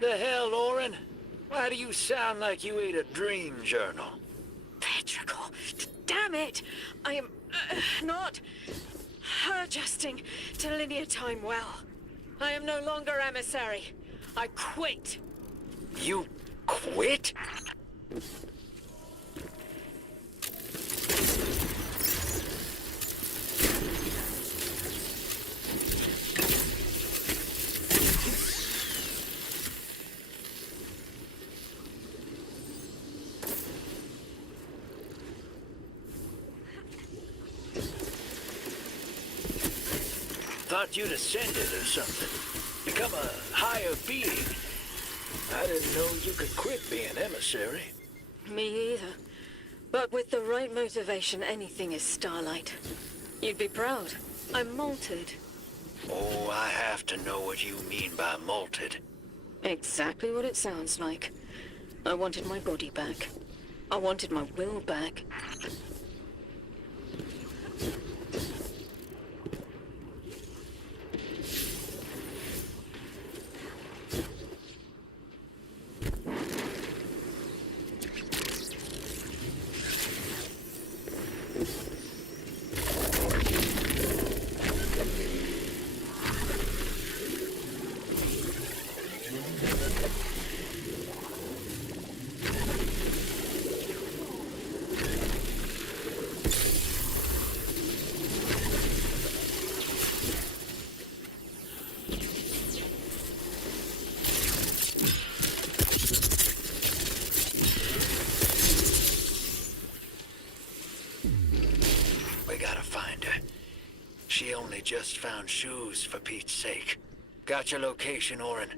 The hell, Orin? Why do you sound like you ate a dream journal? Petrichor, damn it! I am not adjusting to linear time well. I am no longer emissary. I quit. You quit? Thought you'd ascended or something. Become a higher being. I didn't know you could quit being emissary. Me either. But with the right motivation, anything is Starlight. You'd be proud. I'm malted. Oh, I have to know what you mean by malted. Exactly what it sounds like. I wanted my body back. I wanted my will back. She only just found shoes, for Pete's sake. Got your location, Orin.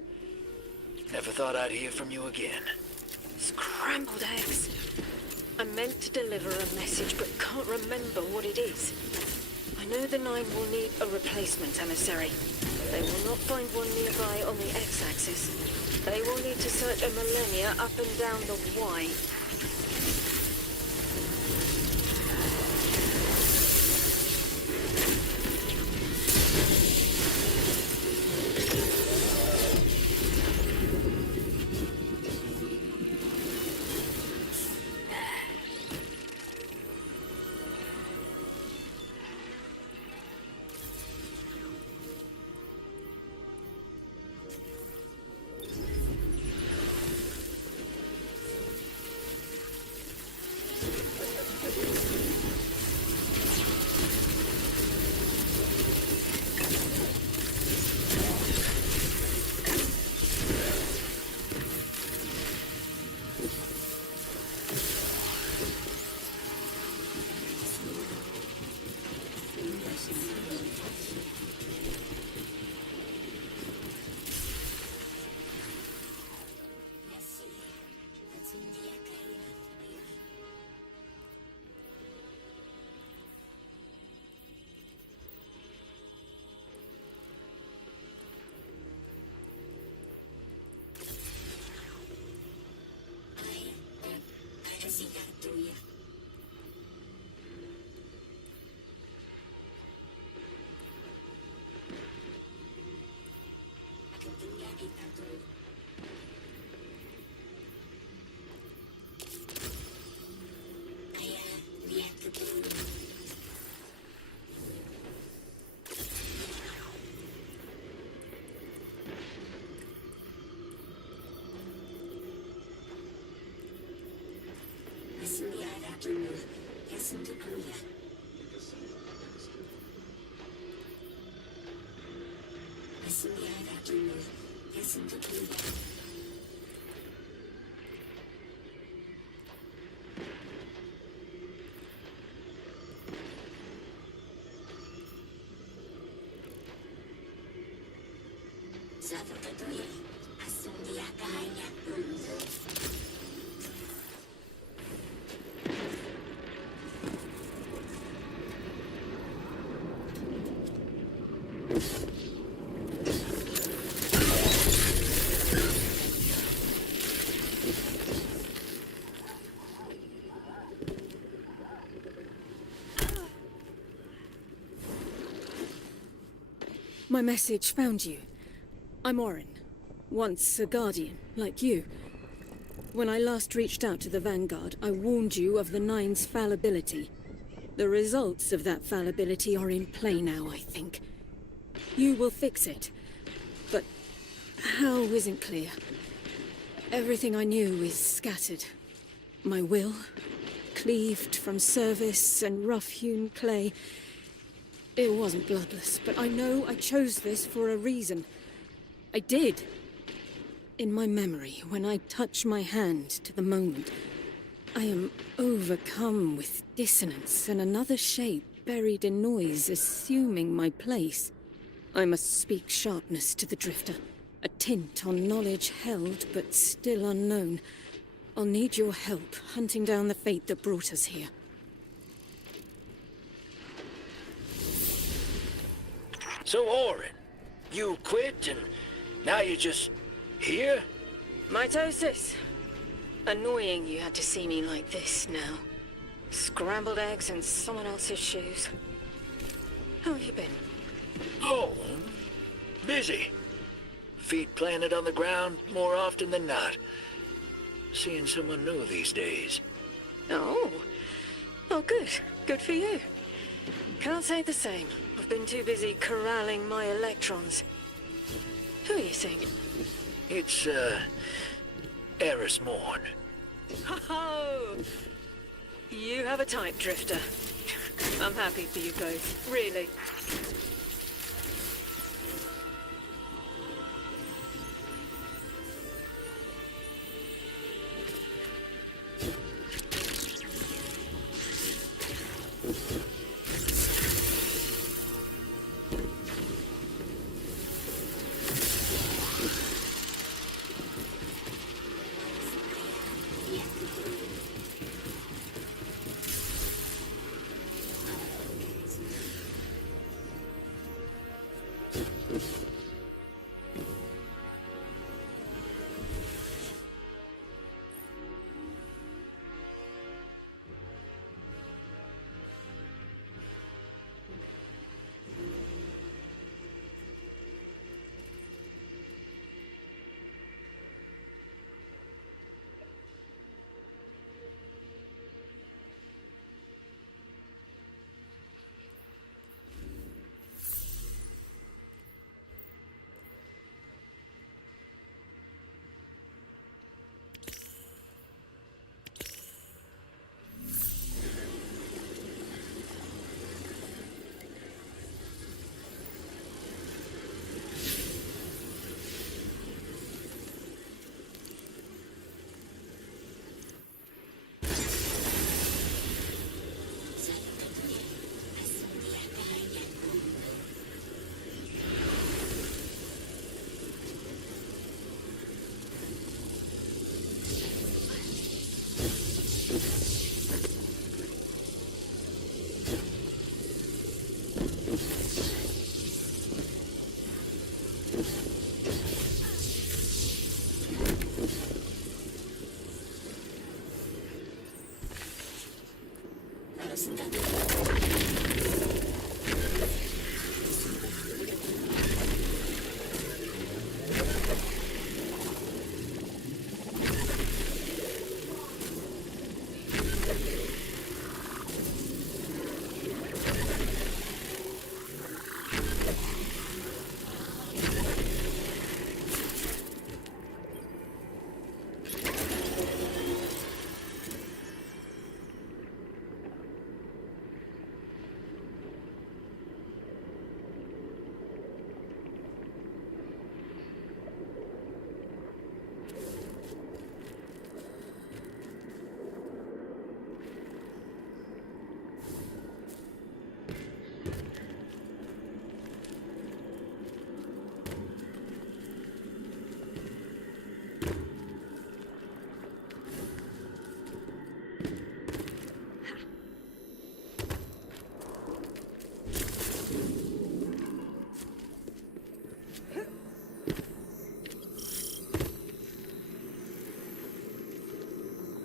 Never thought I'd hear from you again. Scrambled eggs. I meant to deliver a message, but can't remember what it is. I know the Nine will need a replacement emissary. They will not find one nearby on the X-axis. They will need to search a millennia up and down the Y. My message found you. I'm Orin. Once a Guardian, like you. When I last reached out to the Vanguard, I warned you of the Nine's fallibility. The results of that fallibility are in play now, I think. You will fix it. But how isn't clear. Everything I knew is scattered. My will, cleaved from service and rough-hewn clay. It wasn't bloodless, but I know I chose this for a reason. I did. In my memory, when I touch my hand to the moment, I am overcome with dissonance and another shape buried in noise assuming my place. I must speak sharpness to the Drifter, a tint on knowledge held but still unknown. I'll need your help hunting down the fate that brought us here. So, Orin, you quit and now you're just here? Mitosis. Annoying you had to see me like this now. Scrambled eggs in someone else's shoes. How have you been? Oh, busy. Feet planted on the ground more often than not. Seeing someone new these days. Oh. Oh, good. Good for you. Can't say the same. I've been too busy corralling my electrons. Who are you seeing? It's, Eris Morn. Ho-ho! You have a type, Drifter. I'm happy for you both, really.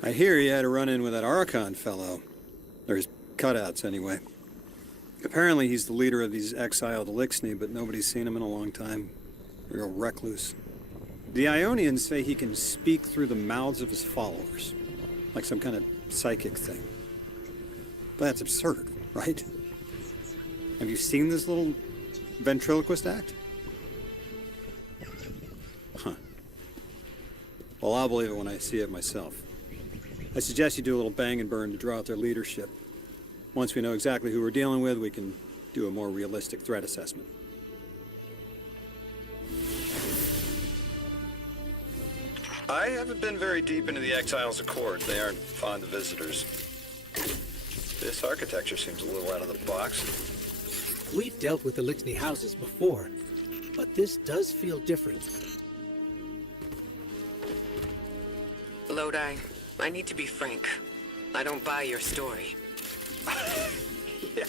I hear he had a run-in with that Archon fellow. Or his cutouts, anyway. Apparently he's the leader of these exiled Elixni, but nobody's seen him in a long time. Real recluse. The Ionians say he can speak through the mouths of his followers, like some kind of psychic thing. But that's absurd, right? Have you seen this little ventriloquist act? Huh. Well, I'll believe it when I see it myself. I suggest you do a little bang and burn to draw out their leadership. Once we know exactly who we're dealing with, we can do a more realistic threat assessment. I haven't been very deep into the Exiles Accord. They aren't fond of visitors. This architecture seems a little out of the box. We've dealt with the Lixney houses before, but this does feel different. Lodi, I need to be frank. I don't buy your story. Yeah.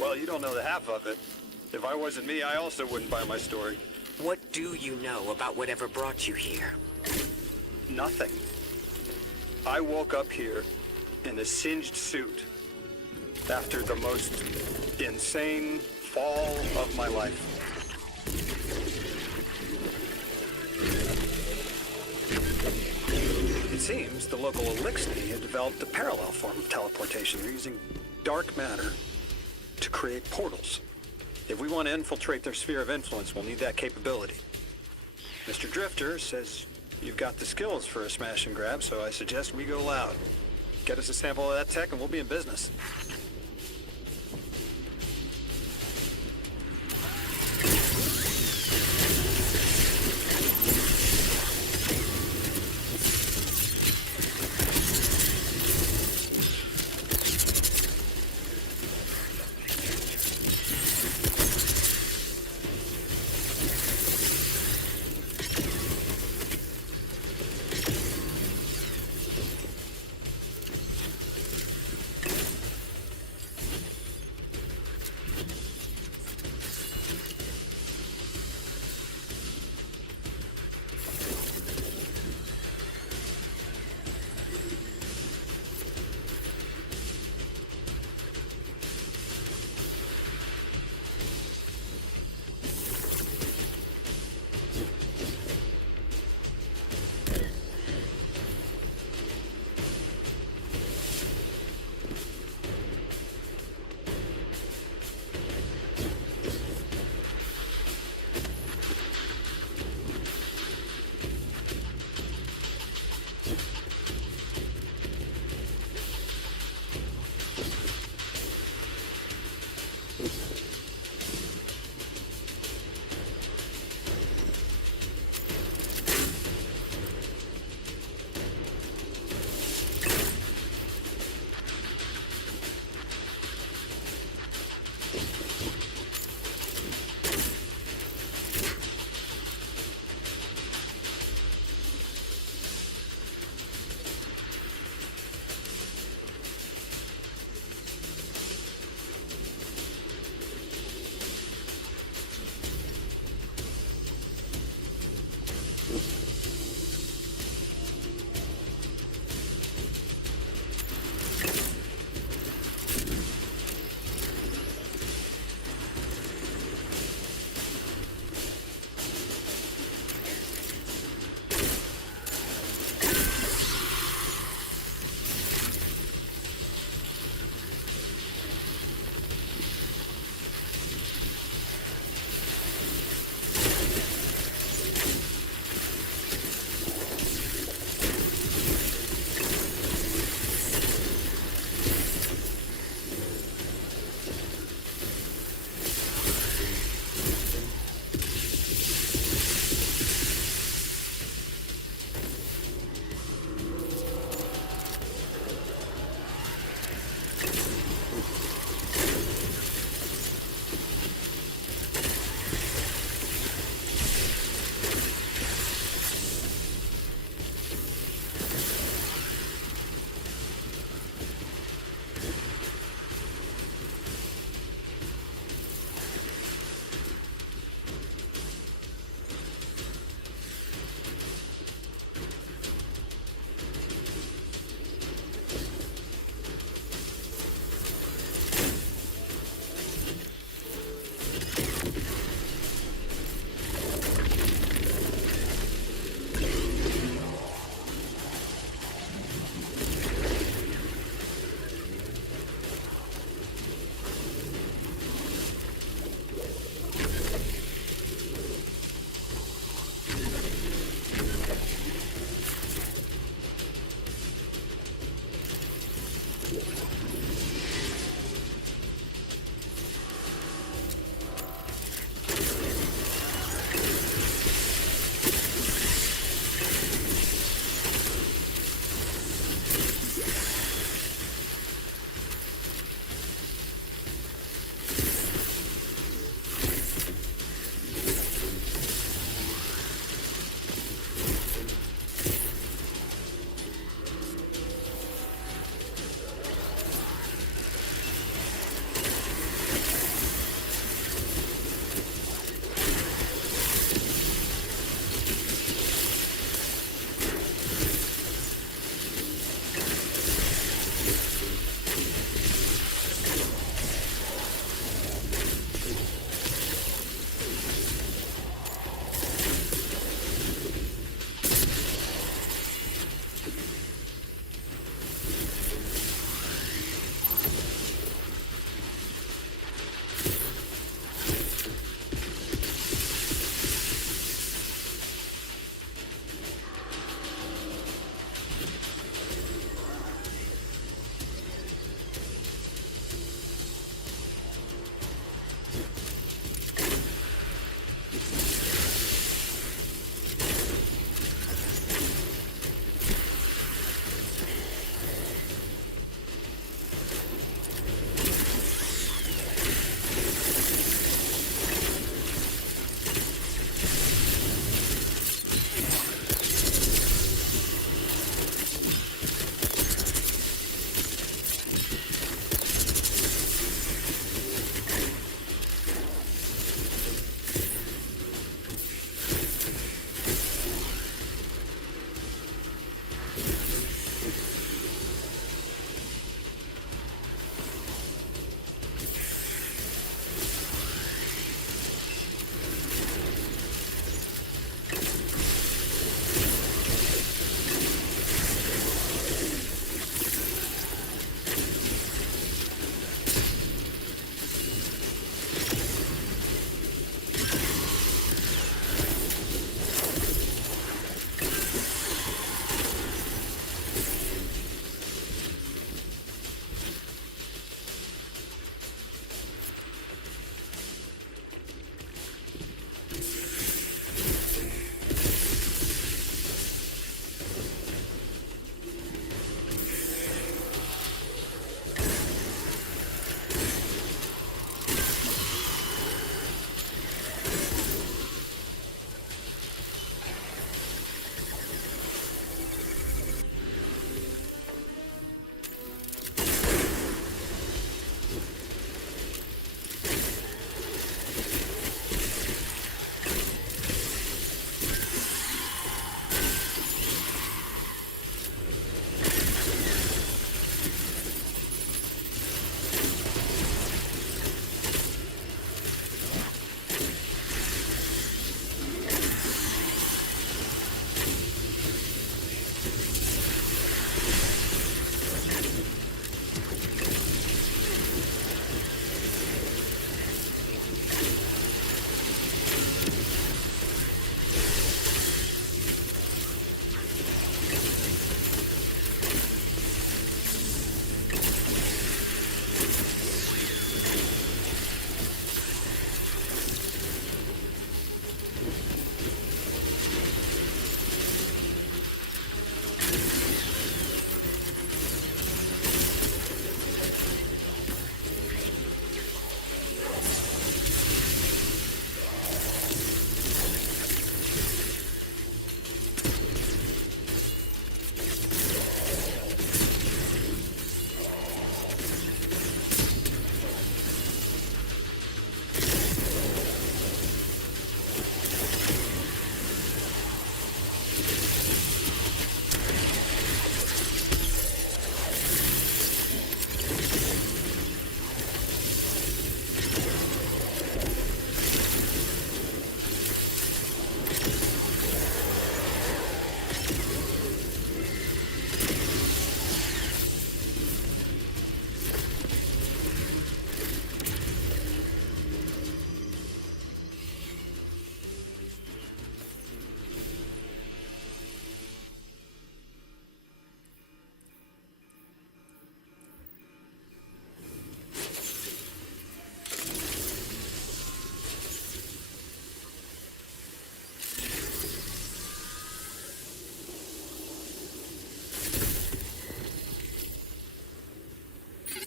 Well, you don't know the half of it. If I wasn't me, I also wouldn't buy my story. What do you know about whatever brought you here? Nothing. I woke up here in a singed suit after the most insane fall of my life. It seems the local Elixni had developed a parallel form of teleportation. They're using dark matter to create portals. If we want to infiltrate their sphere of influence, we'll need that capability. Mr. Drifter says you've got the skills for a smash and grab, so I suggest we go loud. Get us a sample of that tech and we'll be in business.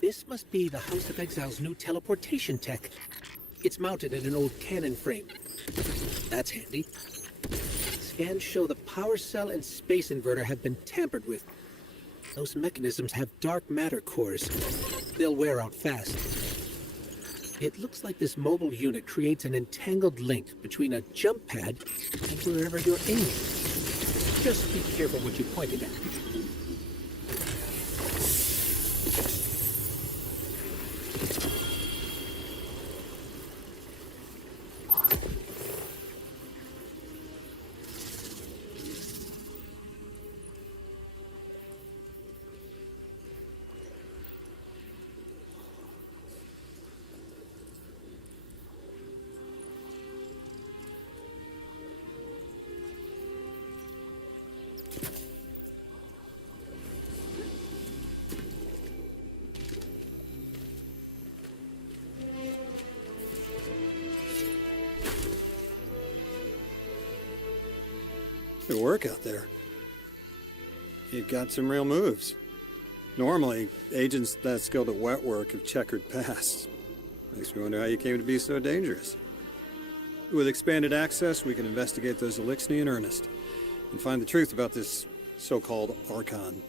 This must be the House of Exile's new teleportation tech. It's mounted in an old cannon frame. That's handy. Scans show the power cell and space inverter have been tampered with. Those mechanisms have dark matter cores. They'll wear out fast. It looks like this mobile unit creates an entangled link between a jump pad and wherever you're aiming. Just be careful what you point it at. Good work out there. You've got some real moves. Normally, agents that skilled at wet work have checkered pasts. Makes me wonder how you came to be so dangerous. With expanded access, we can investigate those Elixni in earnest and find the truth about this so-called Archon.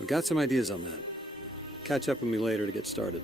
We've got some ideas on that. Catch up with me later to get started.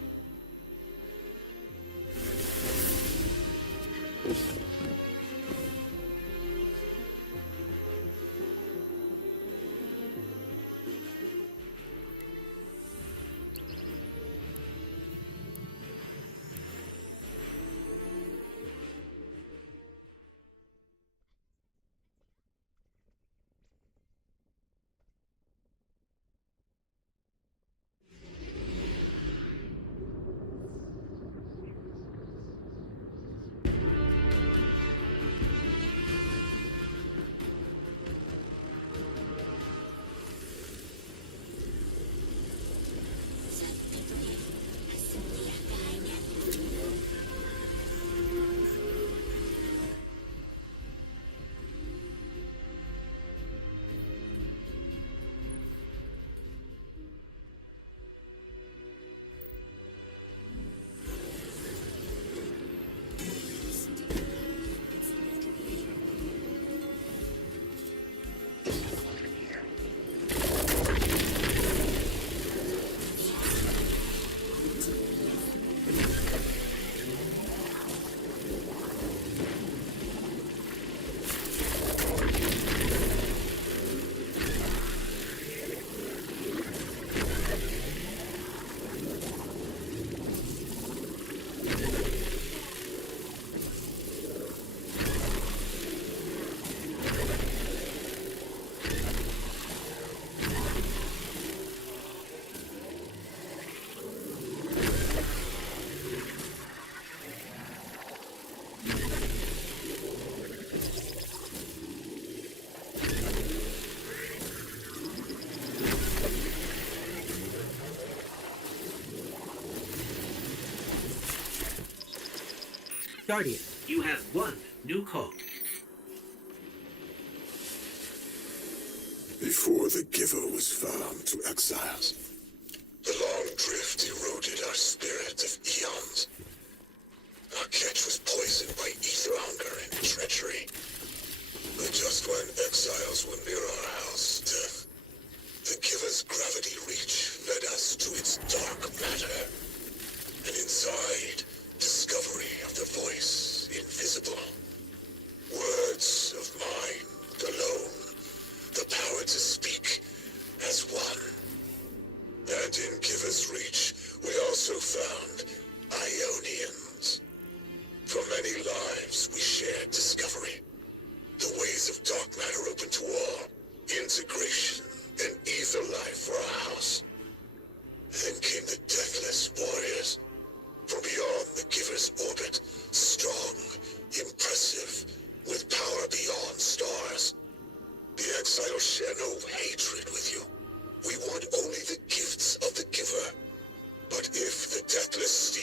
Guardian, you have one new call. Before the Giver was found to exiles, the long drift eroded our spirit of eons. Our catch was poisoned by ether hunger and treachery. But just when exiles were near our house, death, the Giver's gravity reach led us to its dark matter. And inside, discovery of the voice invisible. Words of mind alone. The power to speak as one. And in Giver's reach, we also found Ionians. For many lives, we shared discovery. The ways of dark matter open to all. Integration and ether life for our house. Then came the Deathless Warriors. From beyond the Giver's orbit, strong, impressive, with power beyond stars. The exiles share no hatred with you. We want only the gifts of the Giver. But if the Deathless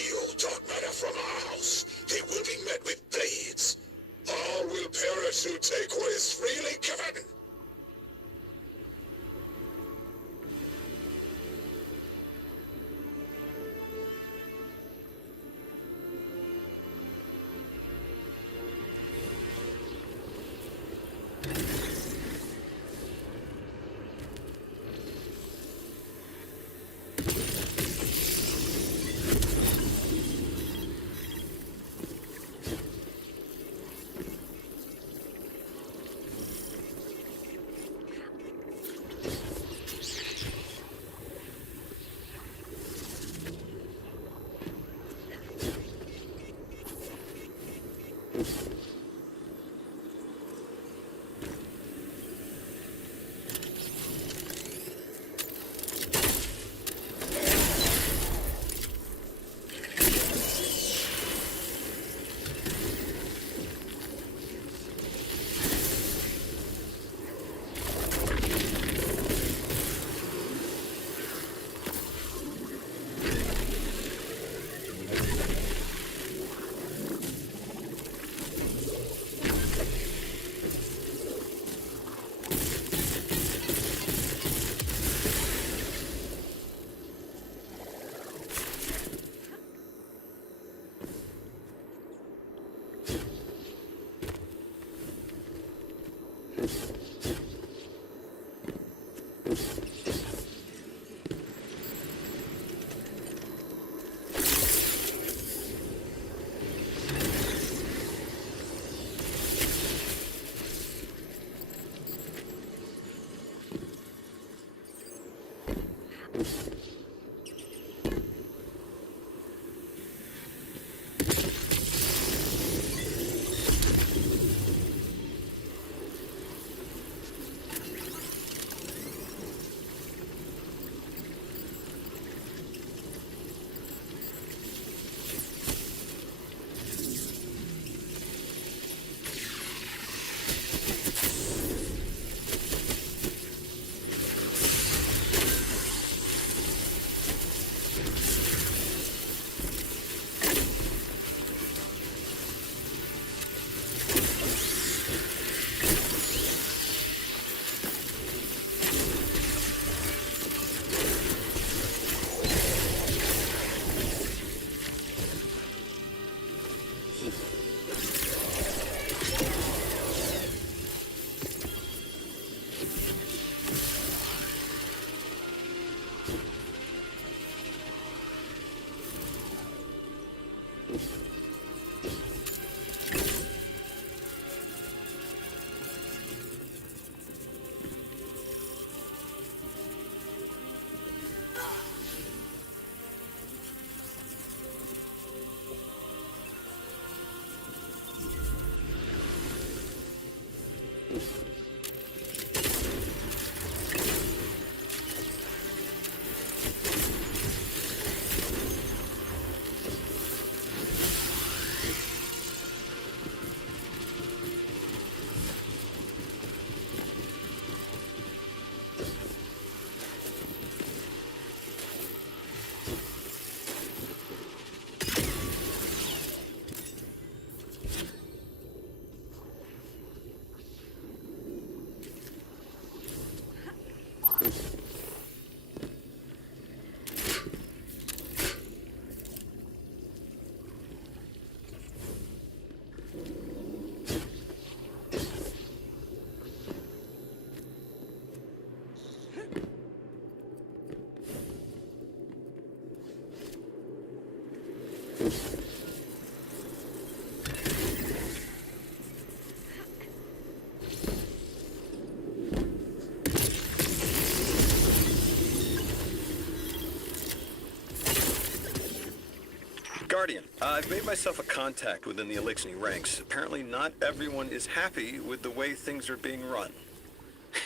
Guardian, I've made myself a contact within the Elixni ranks. Apparently not everyone is happy with the way things are being run.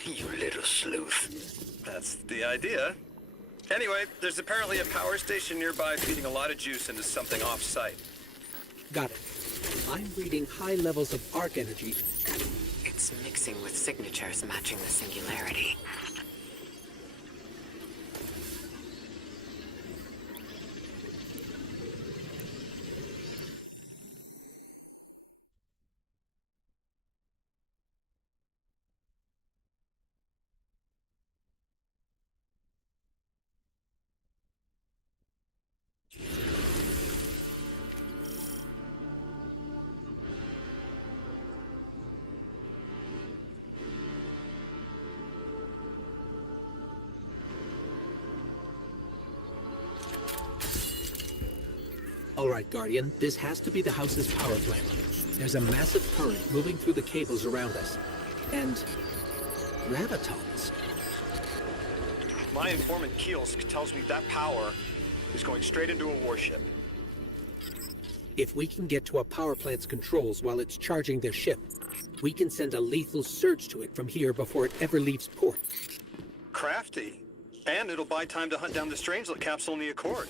You little sleuth. That's the idea. Anyway, there's apparently a power station nearby feeding a lot of juice into something off-site. Got it. I'm reading high levels of arc energy. It's mixing with signatures matching the singularity. All right, Guardian, this has to be the house's power plant. There's a massive current moving through the cables around us. And gravitons. My informant Kielsk tells me that power is going straight into a warship. If we can get to a power plant's controls while it's charging their ship, we can send a lethal surge to it from here before it ever leaves port. Crafty. And it'll buy time to hunt down the Strangelet capsule in the Accord.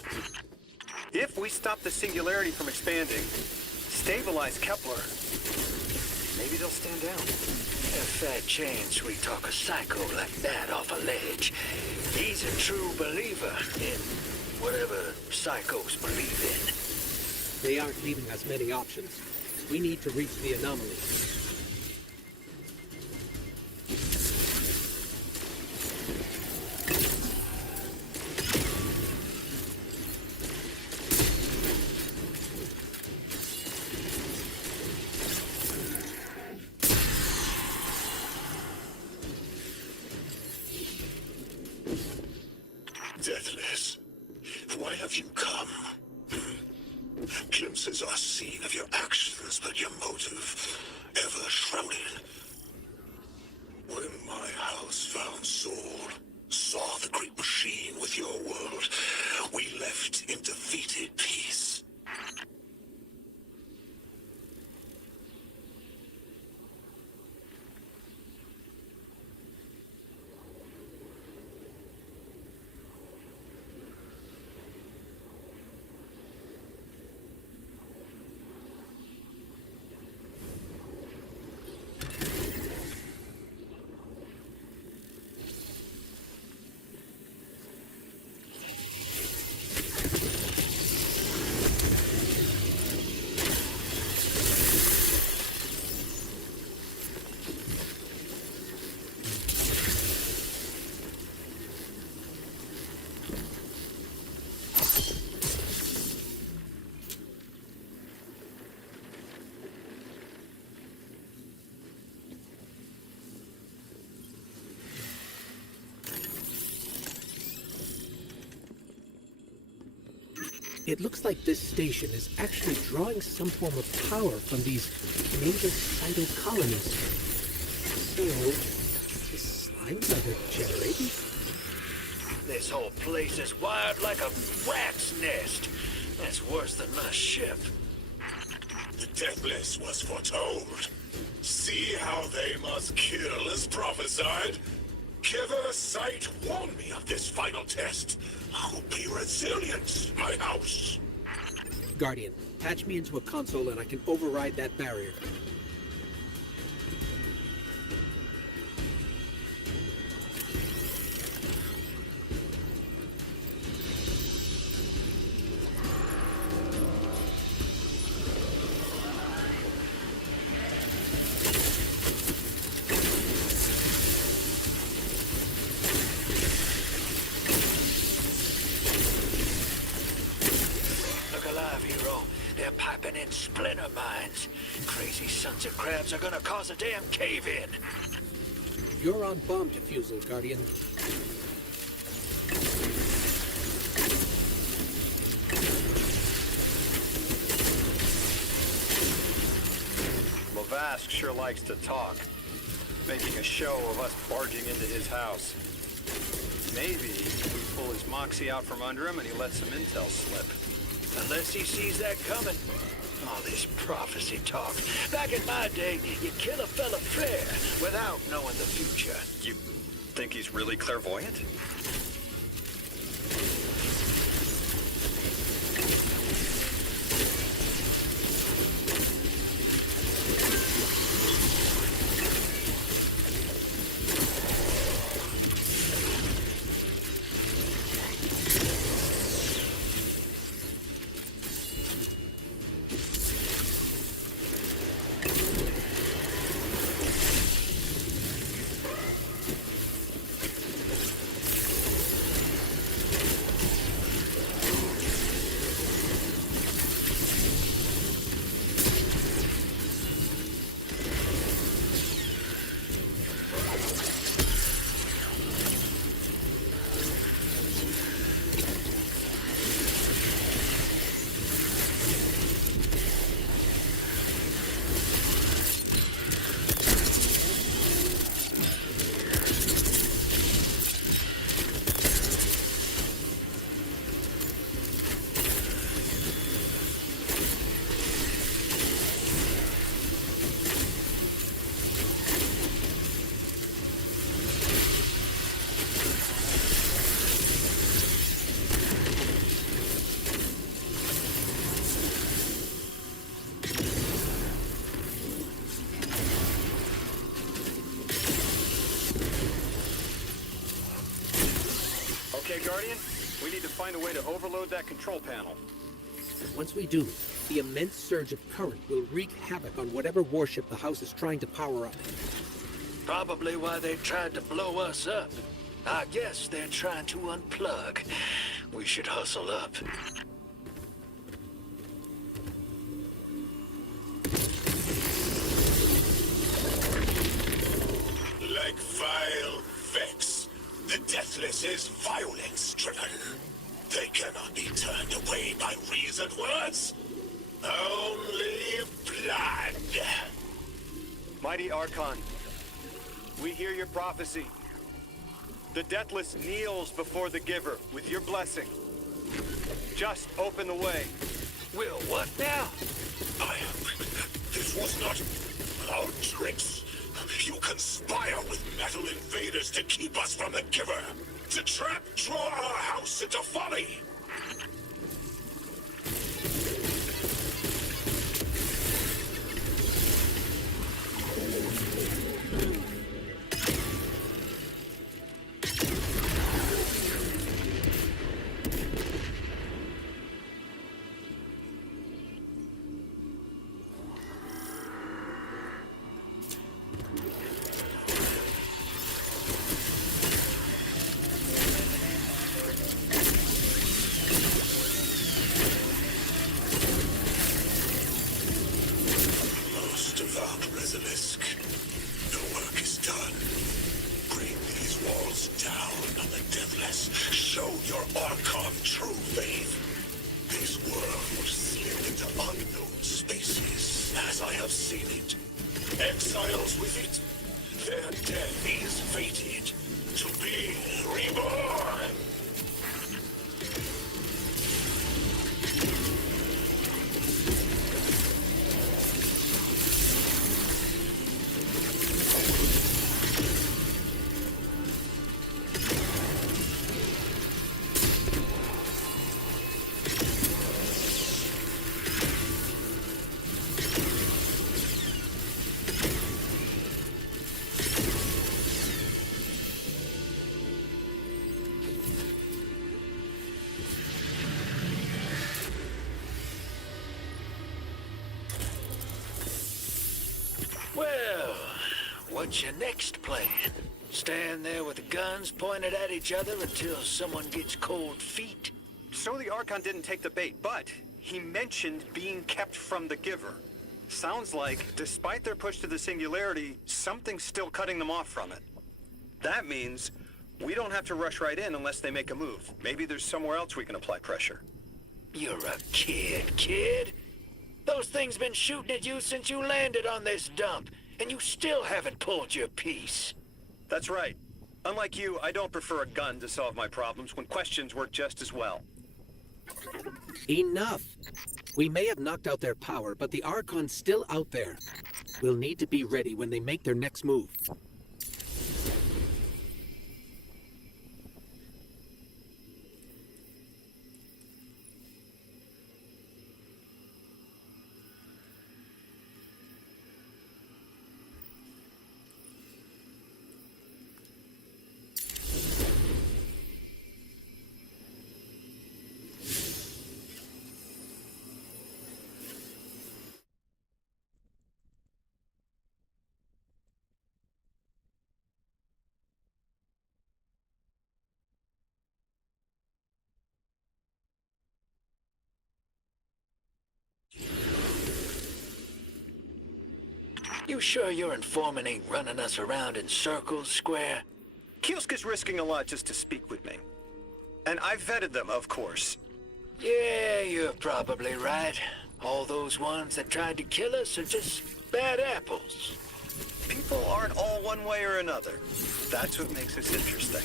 If we stop the singularity from expanding, stabilize Kepler, maybe they'll stand down. A fat chain sweet talk a psycho like that off a ledge. He's a true believer in whatever psychos believe in. They aren't leaving us many options. We need to reach the anomaly. Deathless, why have you come? Glimpses are seen of your actions, but your motive ever shrouded. When my house found Saul, saw the great machine with your world, we left in defeated peace. It looks like this station is actually drawing some form of power from these native cyto colonies. So, the slimes are they're generating? This whole place is wired like a rat's nest. That's worse than my ship. The Deathless was foretold. See how they must kill as prophesied? Kiver Sight warned me of this final test. I'll be resilient, my house. Guardian, patch me into a console and I can override that barrier. Look alive, hero. They're piping in splinter mines. Crazy sons of crabs are gonna cause a damn cave-in. You're on bomb defusal, Guardian. Vask sure likes to talk, making a show of us barging into his house. Maybe we pull his moxie out from under him and he lets some intel slip. Unless he sees that coming. All this prophecy talk. Back in my day, you kill a fella fair without knowing the future. You think he's really clairvoyant? Okay, Guardian, we need to find a way to overload that control panel. Once we do, the immense surge of current will wreak havoc on whatever warship the house is trying to power up. Probably why they tried to blow us up. I guess they're trying to unplug. We should hustle up. Like vile Vex, the Deathless is violence-driven. They cannot be turned away by reasoned words. Only blood. Mighty Archon, we hear your prophecy. The Deathless kneels before the Giver with your blessing. Just open the way. Will what now? This was not our tricks. You conspire with metal invaders to keep us from the Giver. To draw our house into folly. Basilisk. The work is done. Bring these walls down on the Deathless. Show your Archon true faith. This world will slip into unknown spaces, as I have seen it. Exiles with it. Their death is fated to be reborn. Well, what's your next plan? Stand there with the guns pointed at each other until someone gets cold feet? So the Archon didn't take the bait, but he mentioned being kept from the Giver. Sounds like, despite their push to the Singularity, something's still cutting them off from it. That means we don't have to rush right in unless they make a move. Maybe there's somewhere else we can apply pressure. You're a kid. Those things been shooting at you since you landed on this dump, and you still haven't pulled your piece. That's right. Unlike you, I don't prefer a gun to solve my problems when questions work just as well. Enough! We may have knocked out their power, but the Archon's still out there. We'll need to be ready when they make their next move. You sure your informant ain't running us around in circles, Square? Kielska's risking a lot just to speak with me. And I've vetted them, of course. Yeah, you're probably right. All those ones that tried to kill us are just bad apples. People aren't all one way or another. That's what makes this interesting.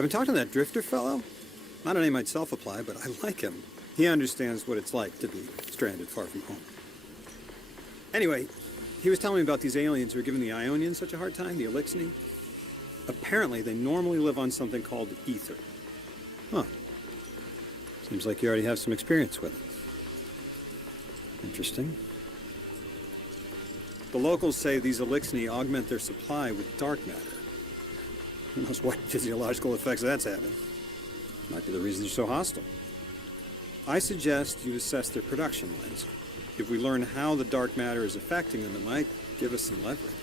I've been talking to that drifter fellow. Not a name I'd self-apply, but I like him. He understands what it's like to be stranded far from home. Anyway, he was telling me about these aliens who are giving the Ionians such a hard time, the Elixni. Apparently, they normally live on something called ether. Huh. Seems like you already have some experience with it. Interesting. The locals say these Elixni augment their supply with dark matter. Who knows what physiological effects that's having. Might be the reason they're so hostile. I suggest you assess their production lines. If we learn how the dark matter is affecting them, it might give us some leverage.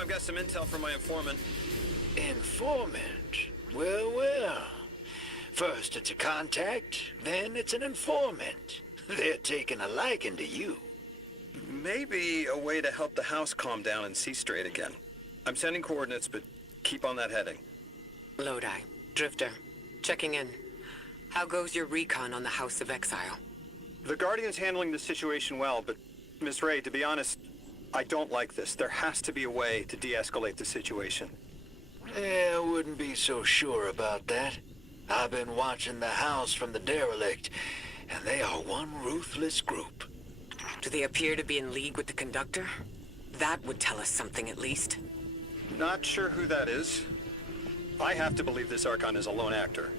I've got some intel from my informant. Informant? Well, well. First it's a contact, then it's an informant. They're taking a liking to you. Maybe a way to help the house calm down and see straight again. I'm sending coordinates, but keep on that heading. Lodi, Drifter, checking in. How goes your recon on the House of Exile? The Guardian's handling the situation well, but Miss Ray, to be honest, I don't like this. There has to be a way to de-escalate the situation. I wouldn't be so sure about that. I've been watching the house from the derelict, and they are one ruthless group. Do they appear to be in league with the Conductor? That would tell us something at least. Not sure who that is. I have to believe this Archon is a lone actor.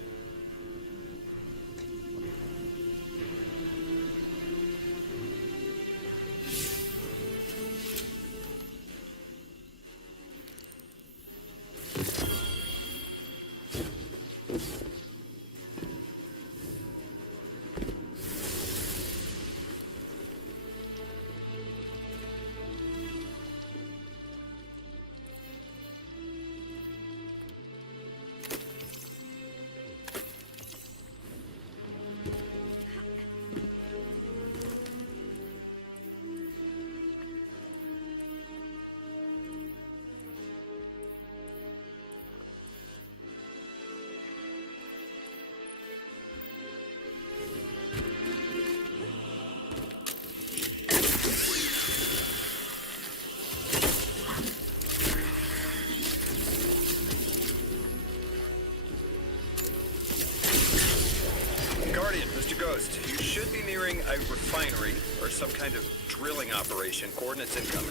Guardian, Mr. Ghost, you should be nearing a refinery or some kind of drilling operation. Coordinates incoming.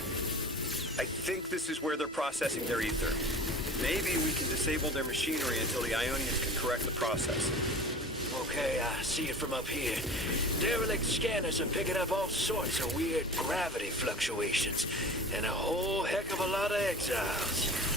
I think this is where they're processing their ether. Maybe we can disable their machinery until the Ionians can correct the process. Okay, I see it from up here. Derelict scanners are picking up all sorts of weird gravity fluctuations, and a whole heck of a lot of exiles.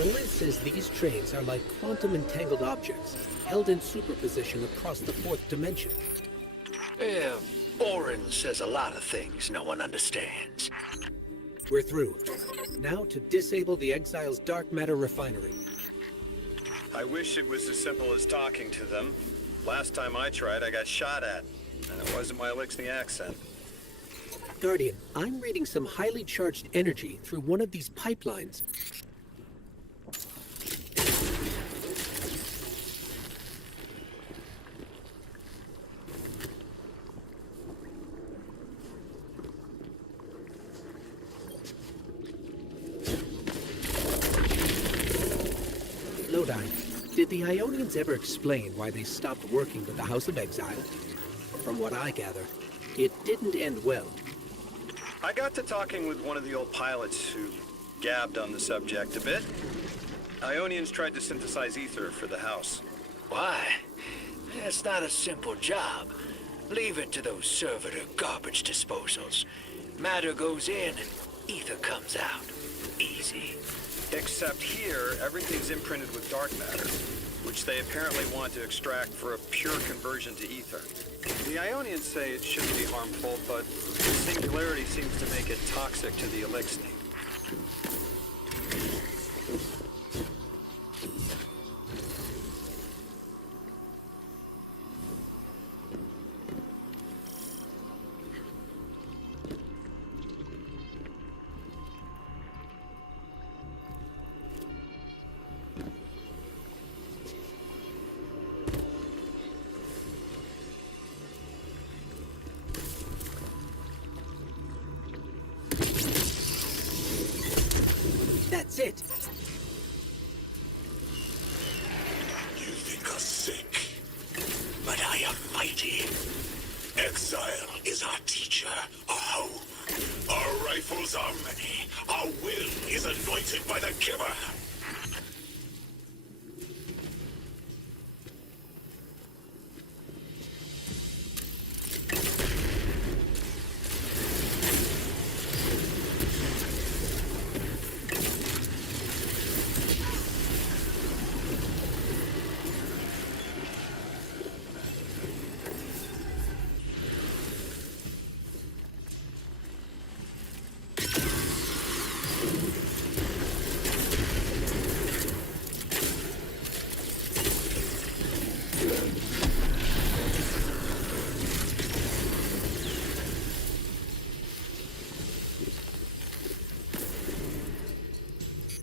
Liz says these trains are like quantum-entangled objects, held in superposition across the fourth dimension. Yeah, Orin says a lot of things no one understands. We're through. Now to disable the Exile's dark matter refinery. I wish it was as simple as talking to them. Last time I tried, I got shot at, and it wasn't my Elixni accent. Guardian, I'm reading some highly charged energy through one of these pipelines. Lodi, did the Ionians ever explain why they stopped working with the House of Exile? From what I gather, it didn't end well. I got to talking with one of the old pilots who gabbed on the subject a bit. Ionians tried to synthesize ether for the house. Why? That's not a simple job. Leave it to those servitor garbage disposals. Matter goes in, ether comes out. Easy. Except here, everything's imprinted with dark matter, which they apparently want to extract for a pure conversion to ether. The Ionians say it shouldn't be harmful, but the singularity seems to make it toxic to the Elixni. That's it. You think us sick, but I am mighty. Exile is our teacher, our home. Our rifles are many. Our will is anointed by the giver.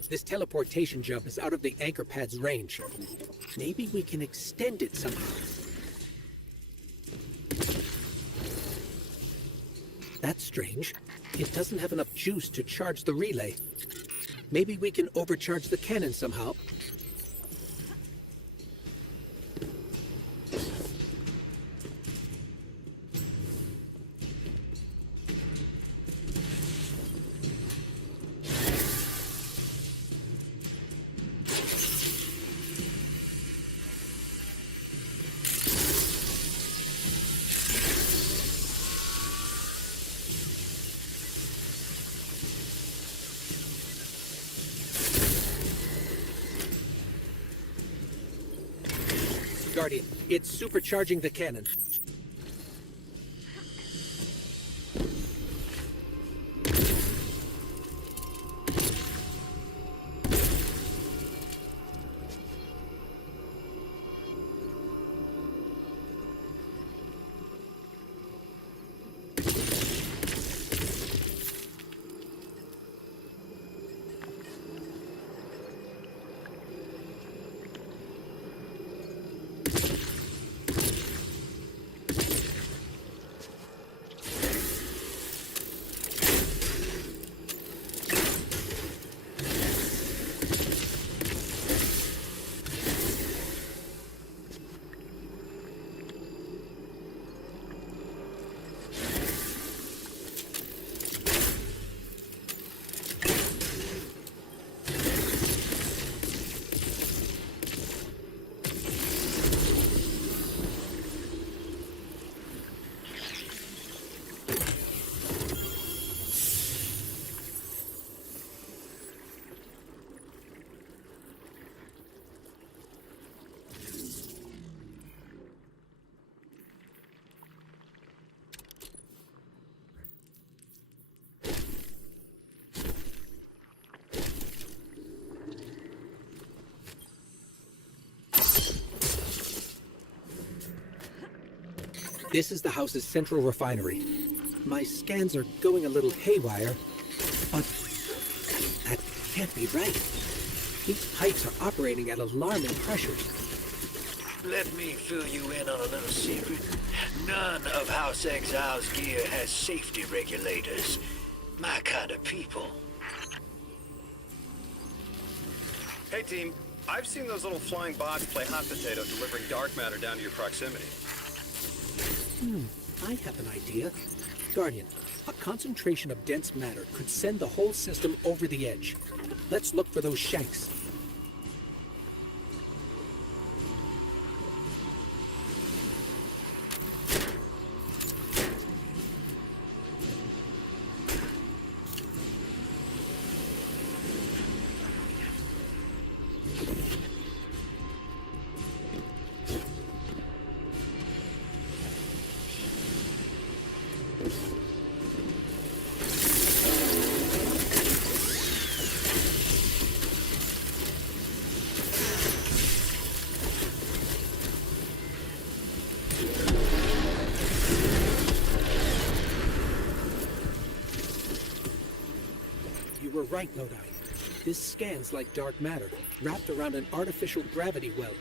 This teleportation jump is out of the anchor pad's range. Maybe we can extend it somehow. That's strange. It doesn't have enough juice to charge the relay. Maybe we can overcharge the cannon somehow. Guardian, it's supercharging the cannon. This is the house's central refinery. My scans are going a little haywire, but that can't be right. These pipes are operating at alarming pressures. Let me fill you in on a little secret. None of House Exile's gear has safety regulators. My kind of people. Hey team, I've seen those little flying bots play hot potato delivering dark matter down to your proximity. I have an idea. Guardian, a concentration of dense matter could send the whole system over the edge. Let's look for those shanks. You were right, Lodi. This scans like dark matter, wrapped around an artificial gravity well.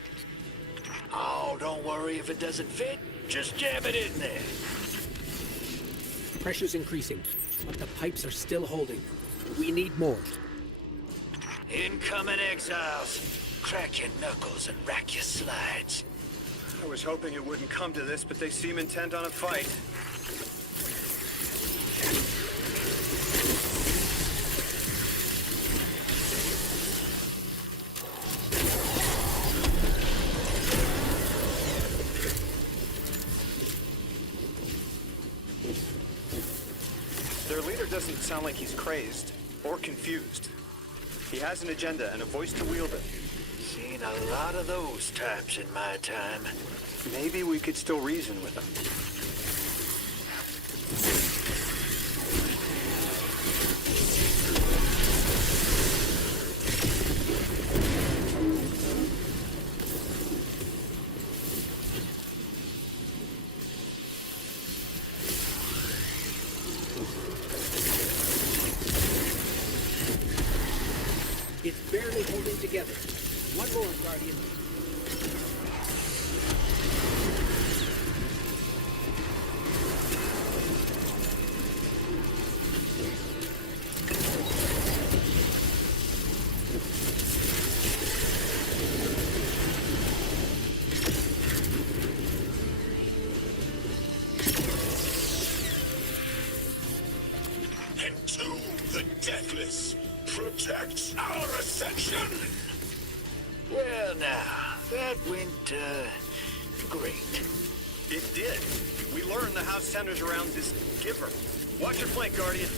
Oh, don't worry if it doesn't fit. Just jam it in there. Pressure's increasing, but the pipes are still holding. We need more. Incoming exiles. Crack your knuckles and rack your slides. I was hoping it wouldn't come to this, but they seem intent on a fight. Their leader doesn't sound like he's crazed or confused. He has an agenda and a voice to wield it. Seen a lot of those types in my time. Maybe we could still reason with him. It's barely holding together. One more, Guardian. Entomb the deathless. Protect our ascension. Well, now, that went, great. It did. We learned the house centers around this giver. Watch your flank, Guardian.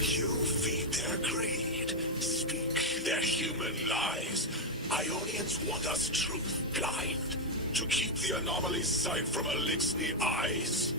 You feed their greed, speak their human lies. Ionians want us truth blind, to keep the anomaly's sight from Elixni eyes.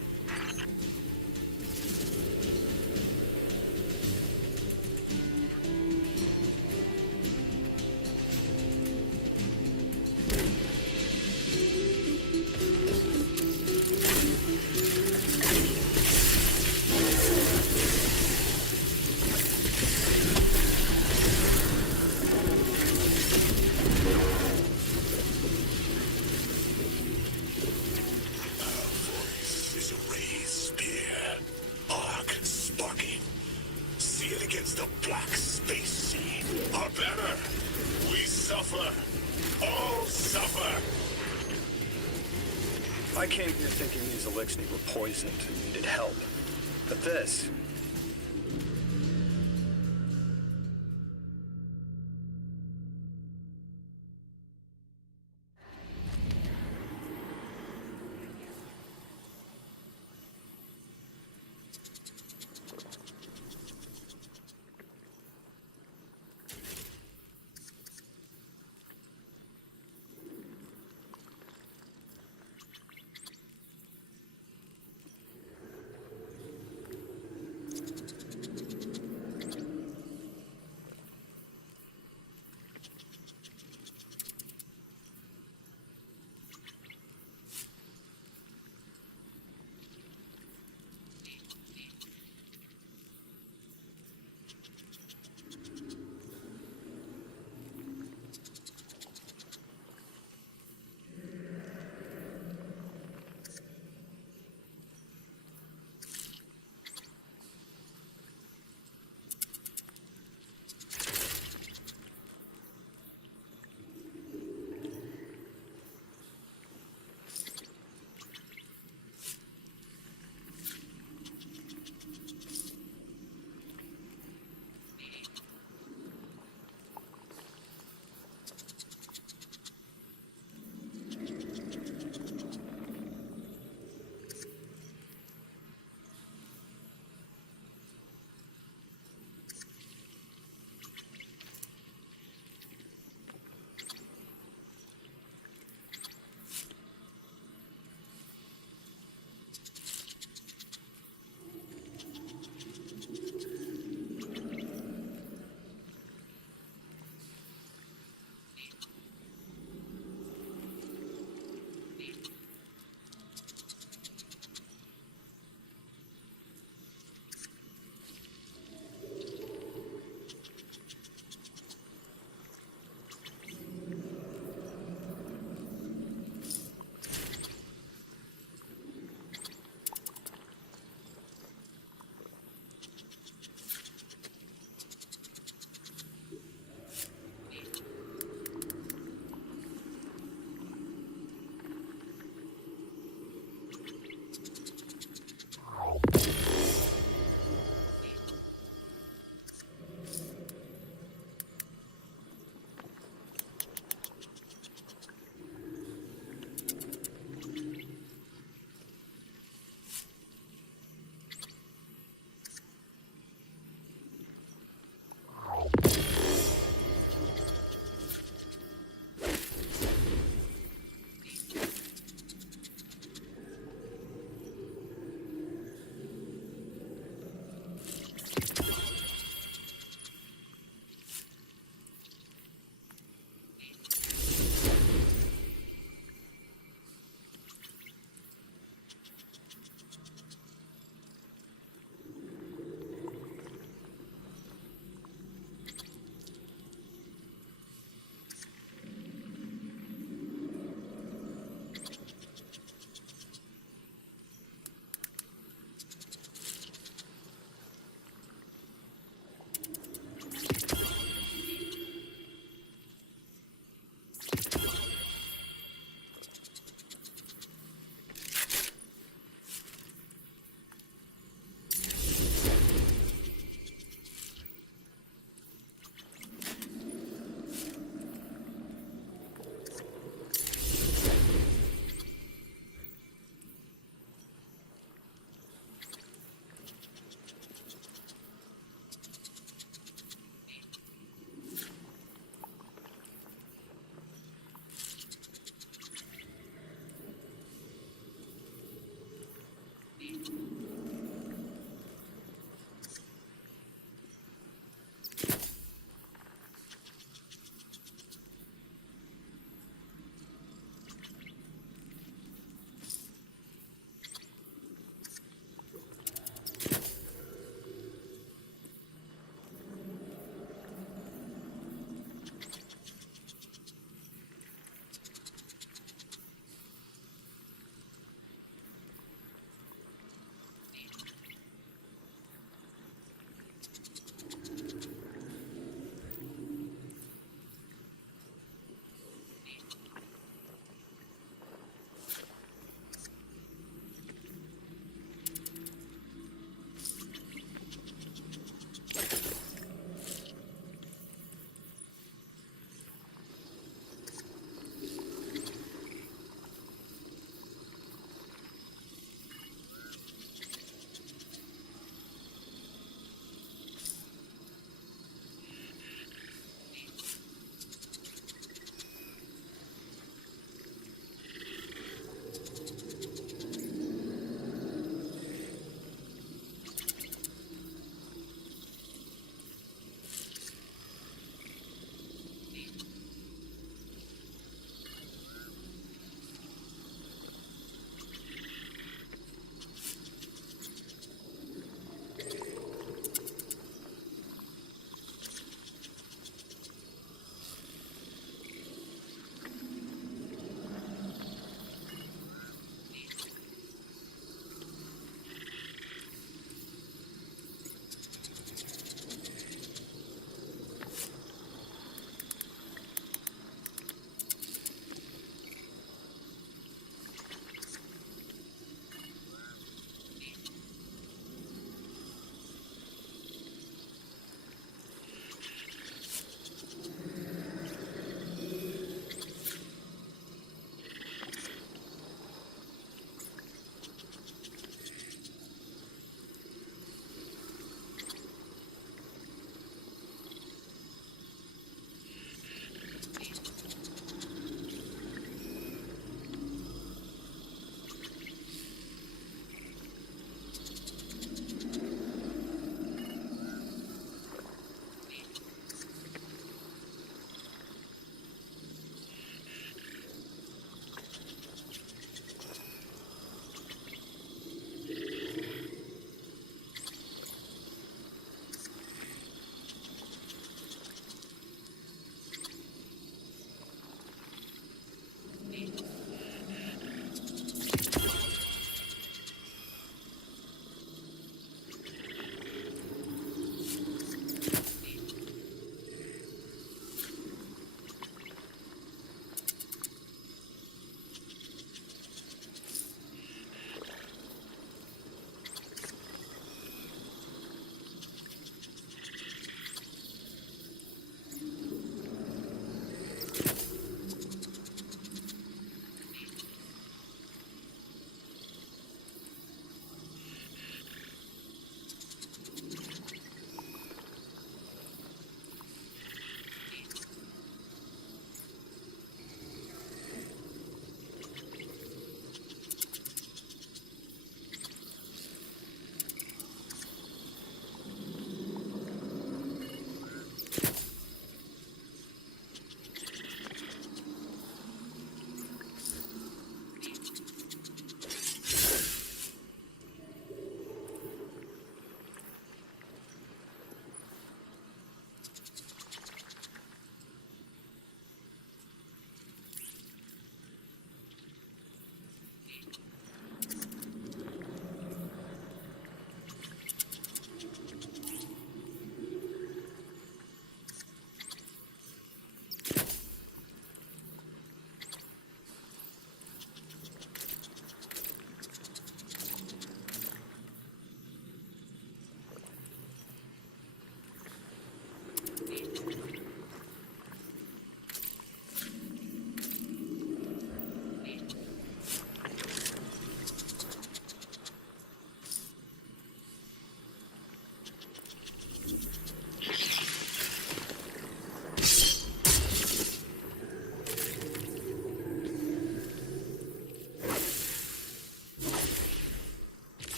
Voice is a raised spear, arc sparking. See it against the black space sea. Our banner. We suffer. All suffer. I came here thinking these Elixni were poisoned and needed help. But this...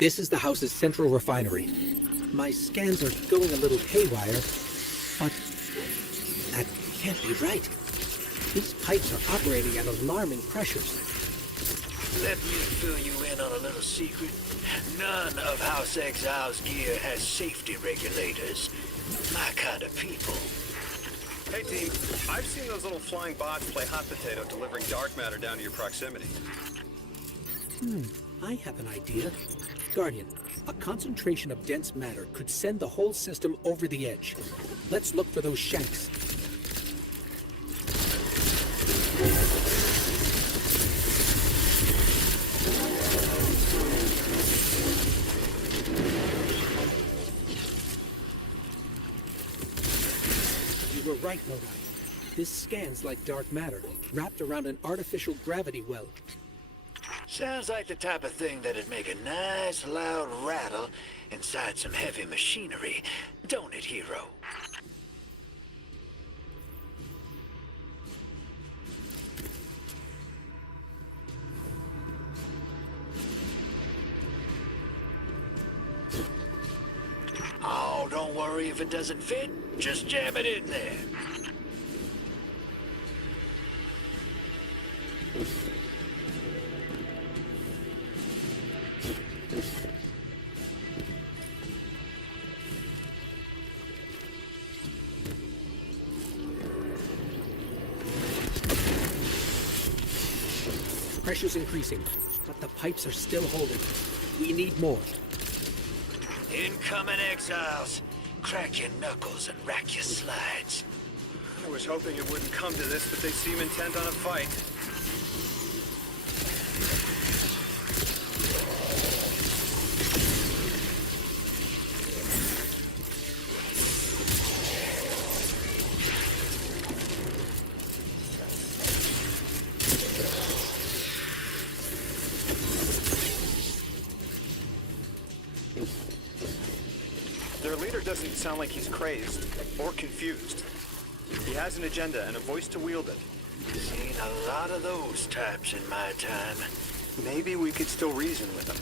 This is the house's central refinery. My scans are going a little haywire, but that can't be right. These pipes are operating at alarming pressures. Let me fill you in on a little secret. None of House Exile's gear has safety regulators. My kind of people. Hey team, I've seen those little flying bots play hot potato delivering dark matter down to your proximity. I have an idea. Guardian, a concentration of dense matter could send the whole system over the edge. Let's look for those shanks. You were right, Lodi. This scans like dark matter, wrapped around an artificial gravity well. Sounds like the type of thing that'd make a nice loud rattle inside some heavy machinery, don't it, Hero? Oh, don't worry if it doesn't fit. Just jam it in there. Pressure's increasing, but the pipes are still holding. We need more. Incoming exiles. Crack your knuckles and rack your slides. I was hoping it wouldn't come to this, but they seem intent on a fight. Their leader doesn't sound like he's crazed or confused. He has an agenda and a voice to wield it. Seen a lot of those types in my time. Maybe we could still reason with him.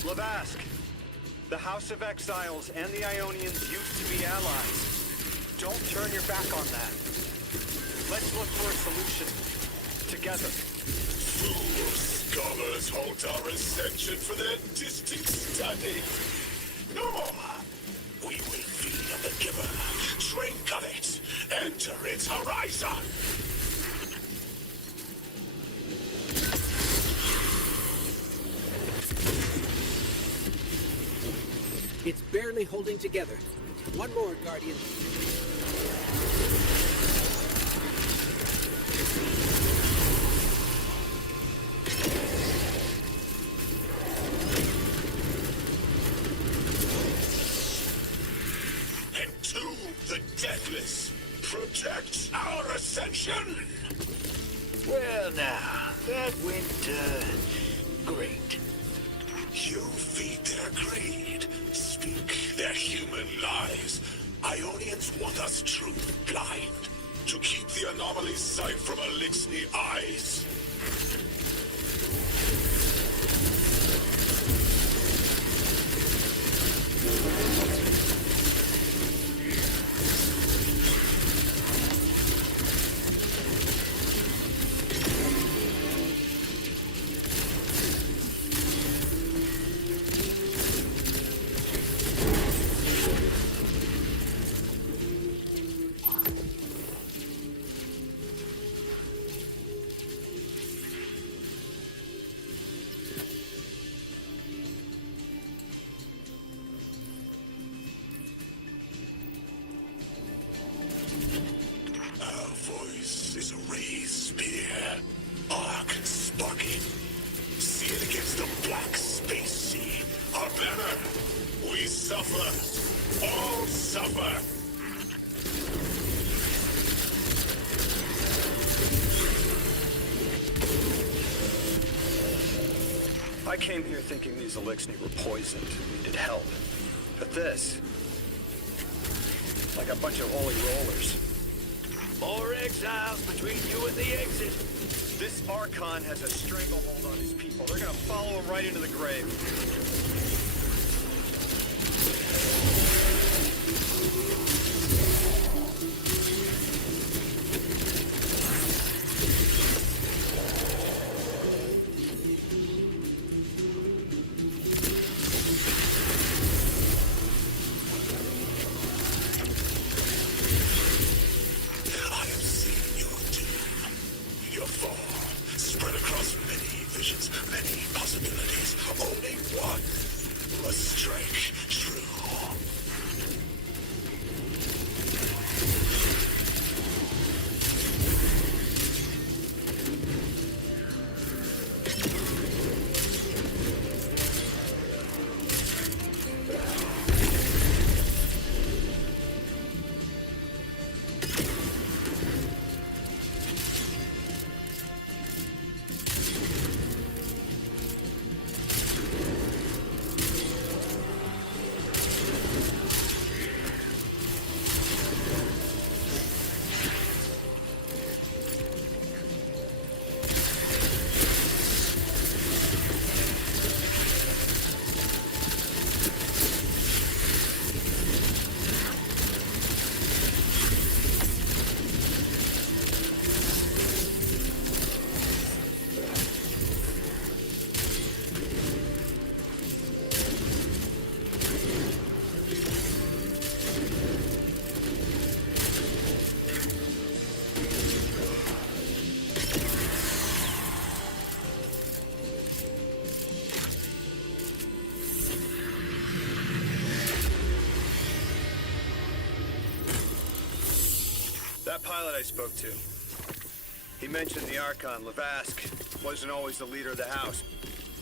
Labask, the House of Exiles and the Ionians used to be allies. Don't turn your back on that. Let's look for a solution. Together. Fools, scholars halt our ascension for their distant study. No more. We will feed on the giver, drink of it, enter its horizon. It's barely holding together. One more, Guardian. Entomb the deathless. Protect our ascension. Well now, that went, great. You feed their greed, speak their human lies. Ionians want us truth blind, to keep the anomaly sight from Elixni eyes. I came here thinking these Elixni were poisoned and needed help. But this... like a bunch of holy rollers. More exiles between you and the exit. This Archon has a stranglehold on his people. They're gonna follow him right into the grave. I have seen your doom, your fall, spread across many visions, many possibilities. Only one must strike true. That pilot I spoke to, he mentioned the Archon, Lavask, wasn't always the leader of the house.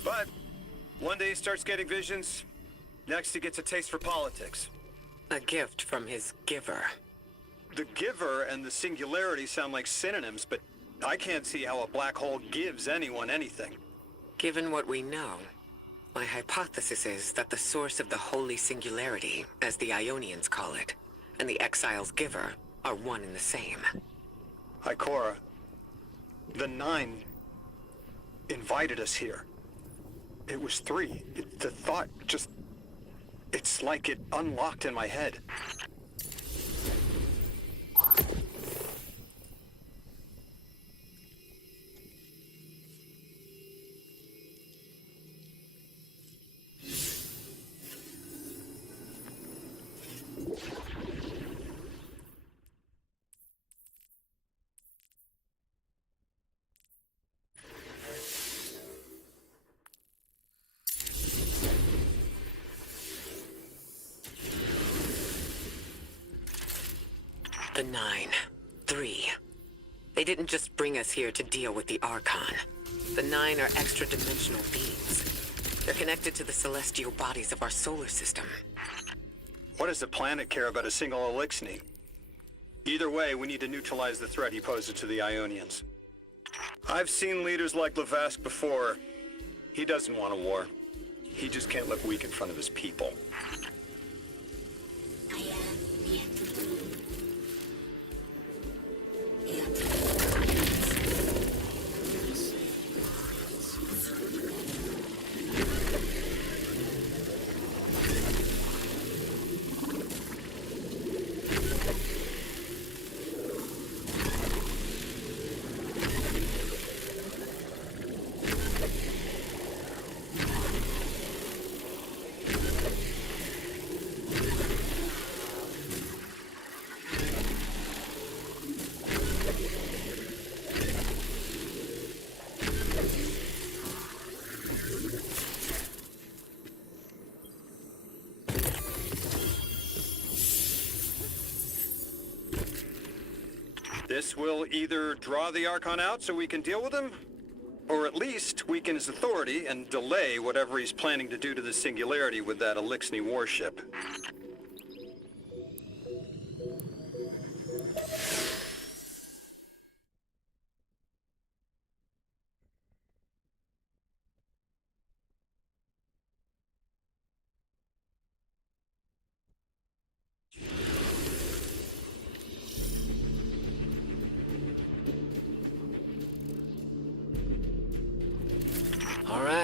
But one day he starts getting visions, next he gets a taste for politics. A gift from his giver. The giver and the singularity sound like synonyms, but I can't see how a black hole gives anyone anything. Given what we know, my hypothesis is that the source of the holy singularity, as the Ionians call it, and the exile's giver are one and the same. Ikora, the Nine invited us here. It was 3. The thought just... it's like it unlocked in my head. The 9. 3. They didn't just bring us here to deal with the Archon. The 9 are extra-dimensional beings. They're connected to the celestial bodies of our solar system. What does the planet care about a single Elixni? Either way, we need to neutralize the threat he poses to the Ionians. I've seen leaders like Lavask before. He doesn't want a war. He just can't look weak in front of his people. This will either draw the Archon out so we can deal with him, or at least weaken his authority and delay whatever he's planning to do to the Singularity with that Elixni warship.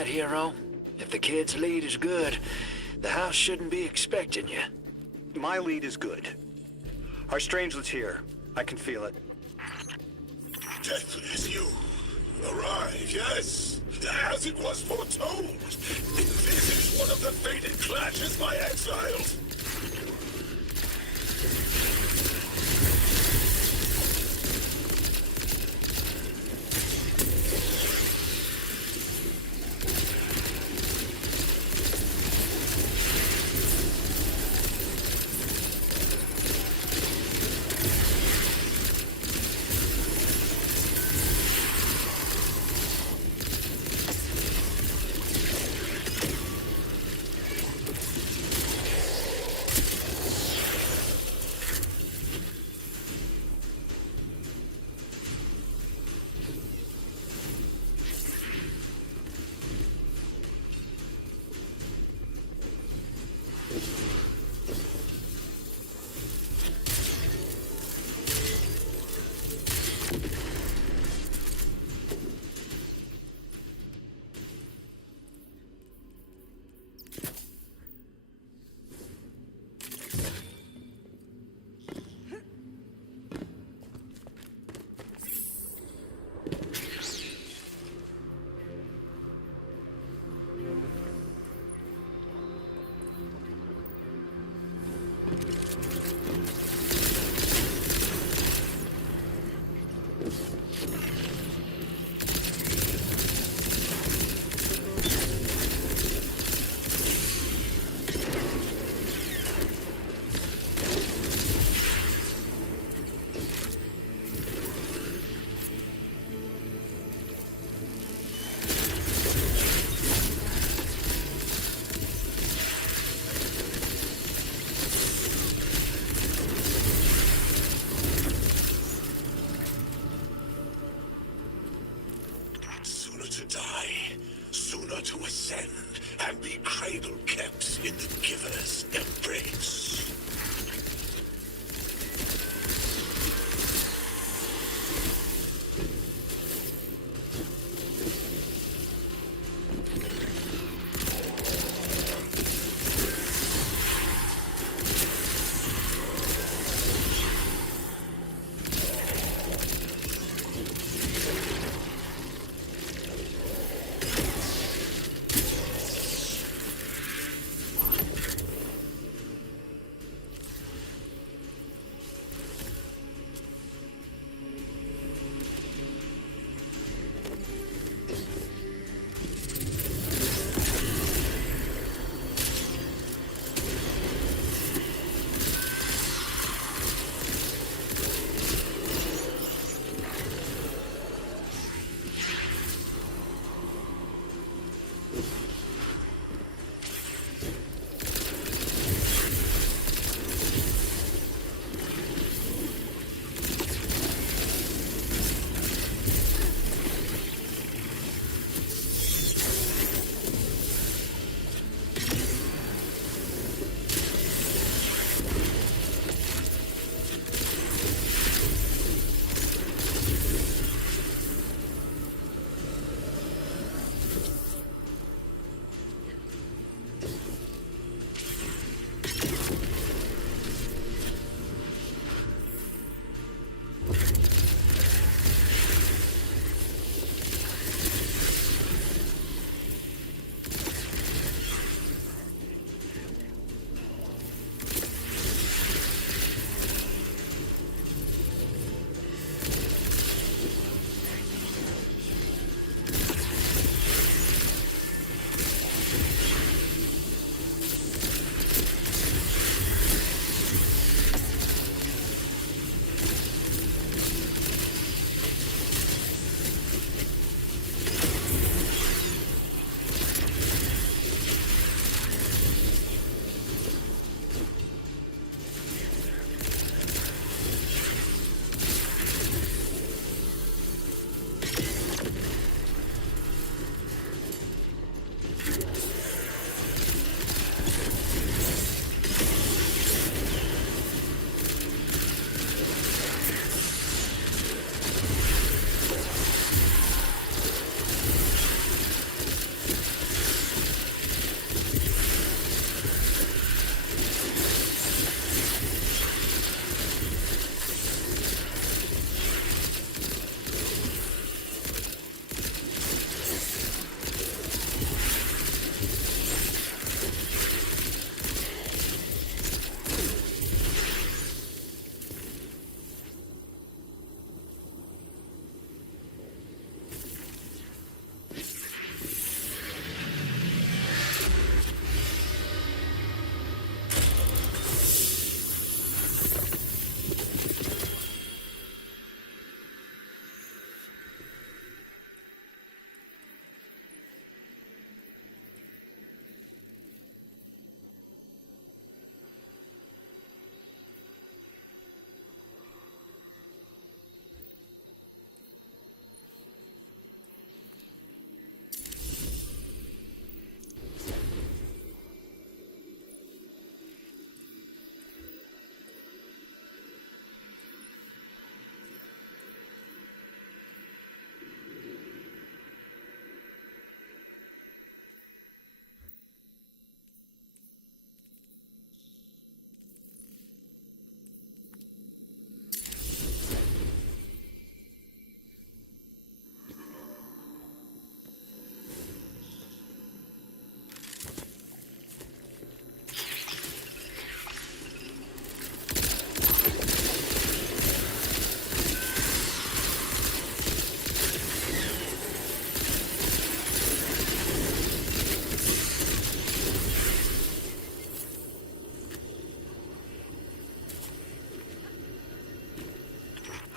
right, hero. If the kid's lead is good, the house shouldn't be expecting you. My lead is good. Our strangelet's here. I can feel it. Deathless, you arrive, yes, as it was foretold. This is one of the fated clashes by exiles. Sooner to die, sooner to ascend, and be cradle kept in the giver's embrace.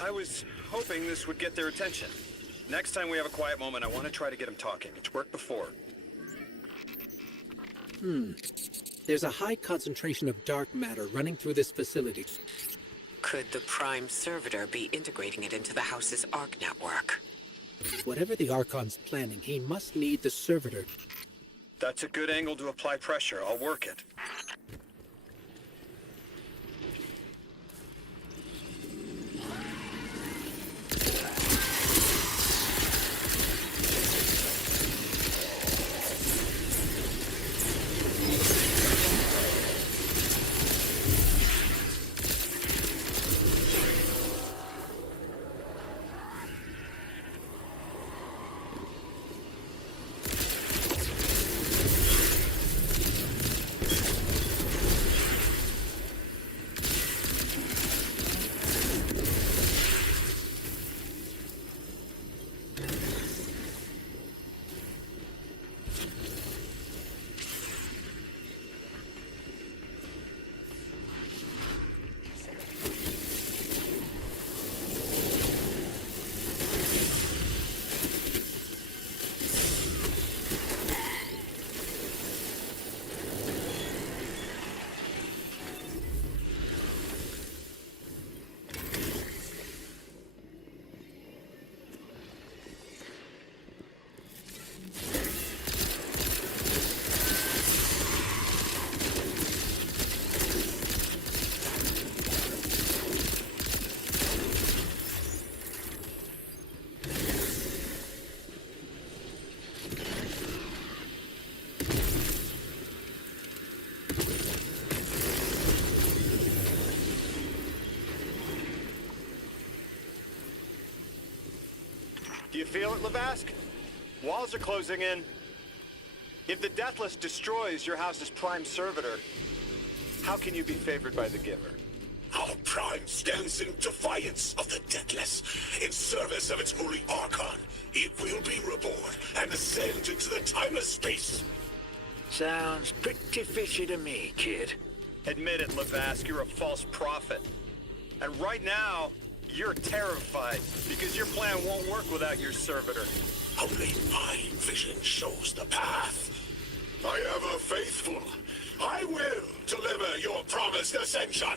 I was hoping this would get their attention. Next time we have a quiet moment, I want to try to get them talking. It's worked before. There's a high concentration of dark matter running through this facility. Could the Prime Servitor be integrating it into the house's Arc network? Whatever the Archon's planning, he must need the Servitor. That's a good angle to apply pressure. I'll work it. Do you feel it, Lavask? Walls are closing in. If the Deathless destroys your house's Prime Servitor, how can you be favored by the Giver? Our Prime stands in defiance of the Deathless. In service of its holy Archon, it will be reborn and ascend into the timeless space. Sounds pretty fishy to me, kid. Admit it, Lavask, you're a false prophet. And right now, you're terrified because your plan won't work without your servitor. Only my vision shows the path. I am a faithful. I will deliver your promised ascension.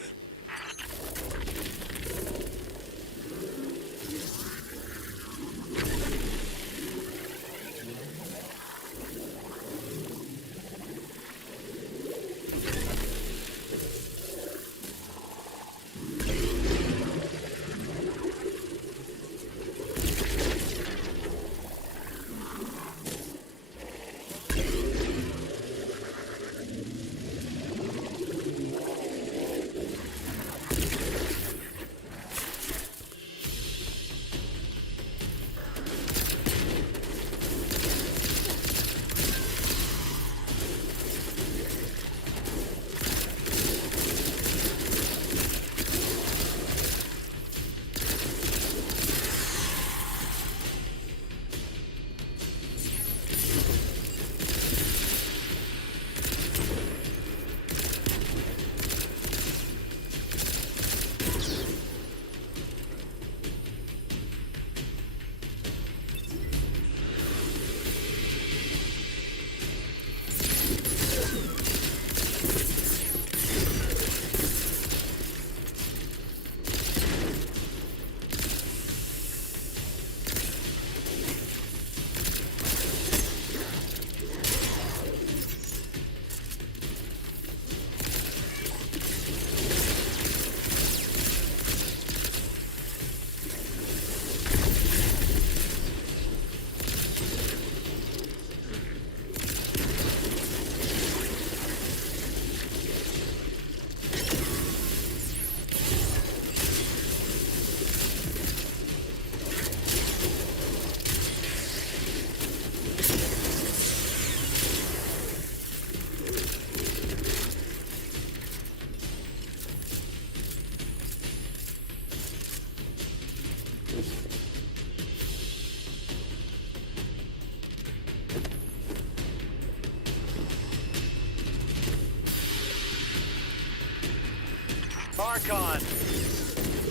Archon,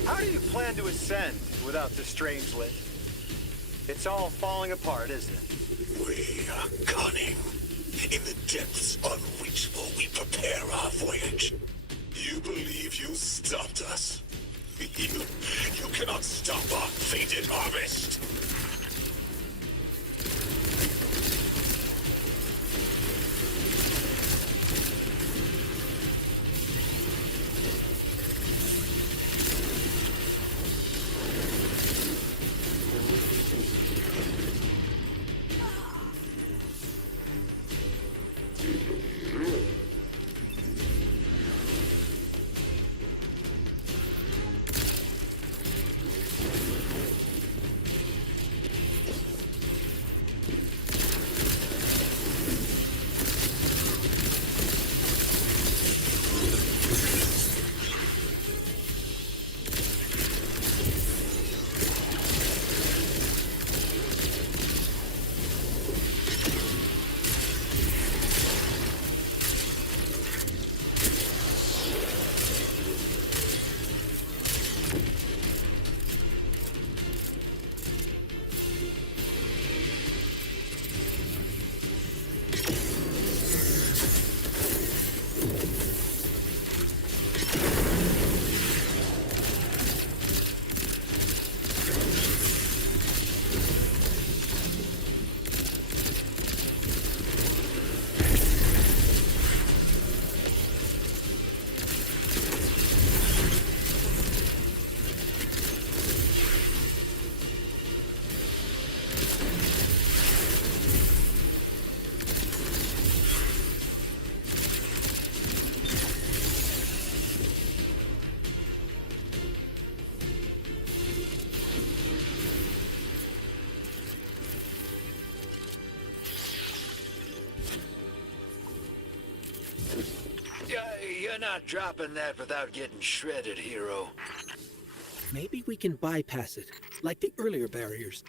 how do you plan to ascend? without the Strangelet. It's all falling apart, isn't it? We are cunning. In the depths unreachable, we prepare our voyage. You believe you stopped us? You cannot stop our fated harvest. You're not dropping that without getting shredded, hero. Maybe we can bypass it, like the earlier barriers.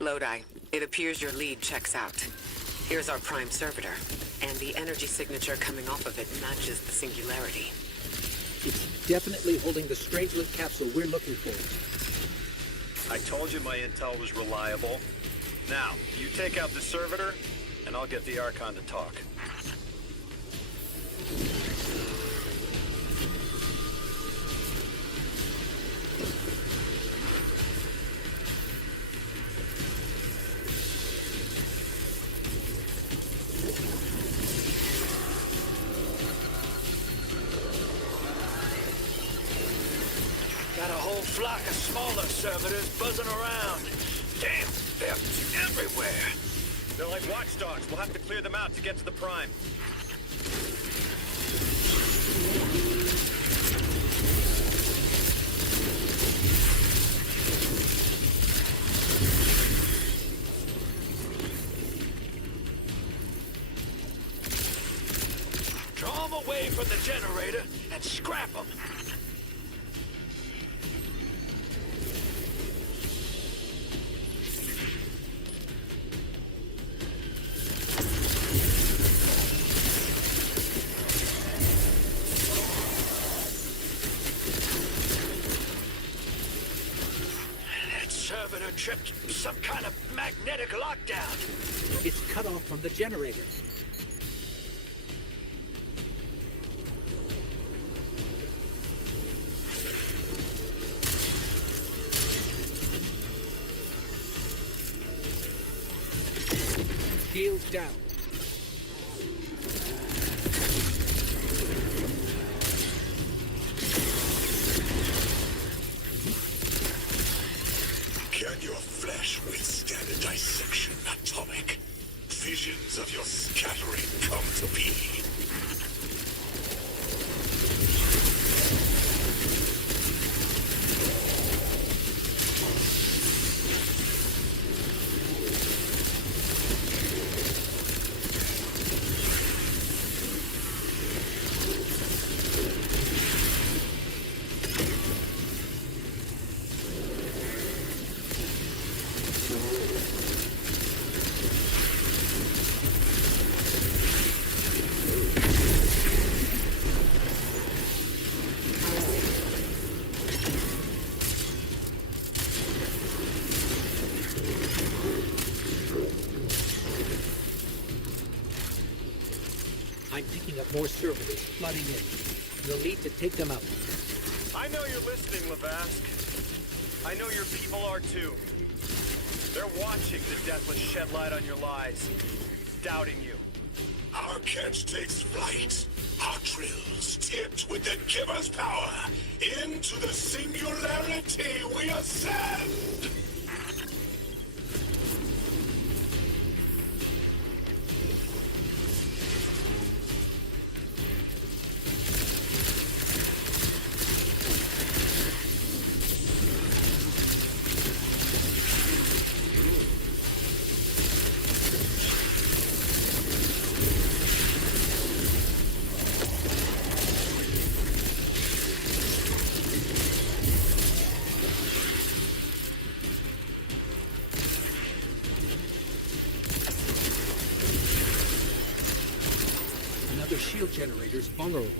Lodi, it appears your lead checks out. Here's our prime servitor, and the energy signature coming off of it matches the singularity. It's definitely holding the Strangelet capsule we're looking for. I told you my intel was reliable. Now, you take out the servitor, and I'll get the Archon to talk. Got a whole flock of smaller servitors buzzing around. Damn, they're everywhere. They're like watchdogs. We'll have to clear them out to get to the Prime. Draw them away from the generator and scrap them. Tripped some kind of magnetic lockdown. It's cut off from the generator. Shields down. Can your flesh withstand a dissection, Atomic? Visions of your scattering come to be. I'm picking up more servitors flooding in. You'll need to take them out. I know you're listening, Lavask. I know your people are too. They're watching the Deathless shed light on your lies, doubting you. Our catch takes flight. Our drills tipped with the Giver's power. Into the singularity we ascend! Another shield generator's vulnerable.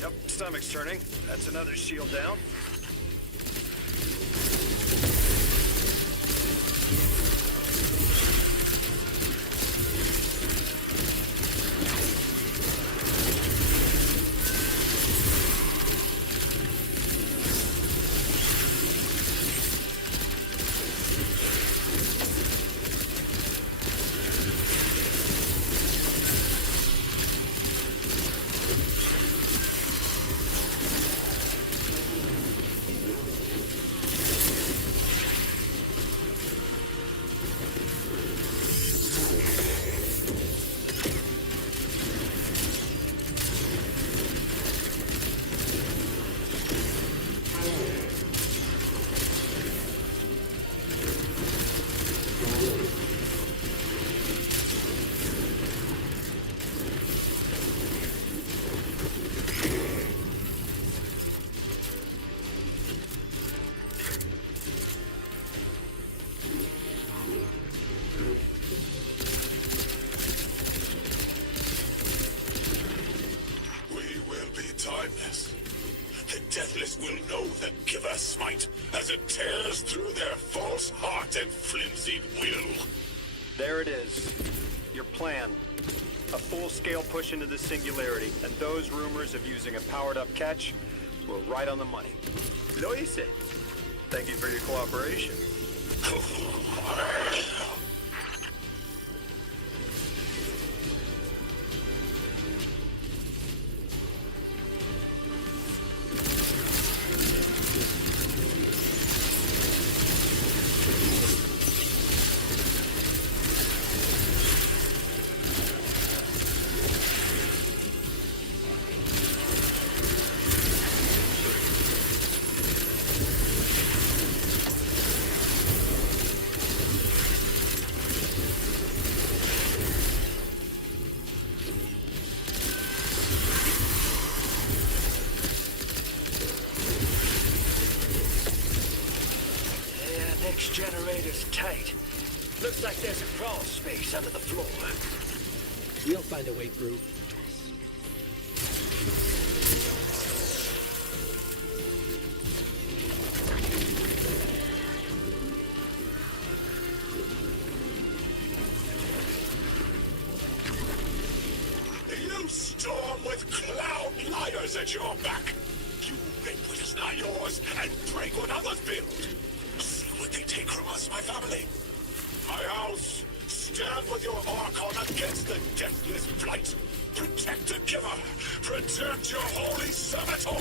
Yep, stomach's turning. That's another shield down. The Deathless will know the Giver's smite as it tears through their false heart and flimsy will. There it is. Your plan. A full-scale push into the singularity, and those rumors of using a powered-up catch were right on the money. Lo hice. Thank you for your cooperation. tight. Looks like there's a crawl space under the floor. We'll find a way through. You storm with cloud liars at your back. You rape what is not yours and break what others build. See what they take from us, my family. My house. Stand with your Archon against the deathless blight. Protect the giver. Protect your holy servitor.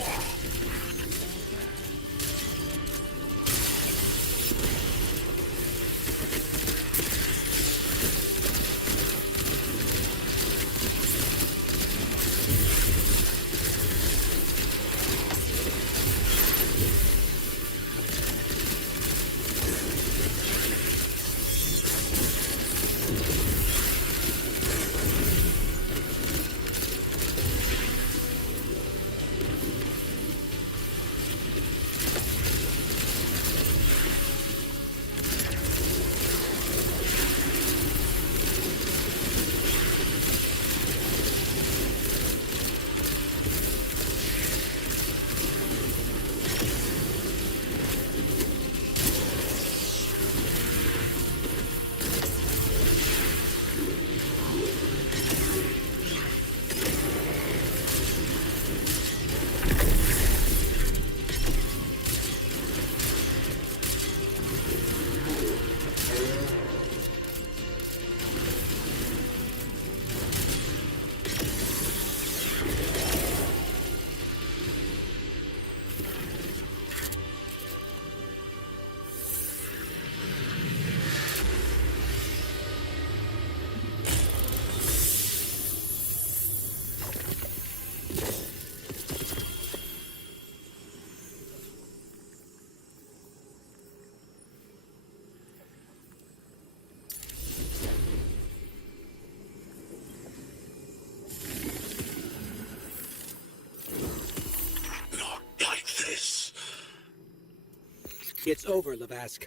It's over, Lavask.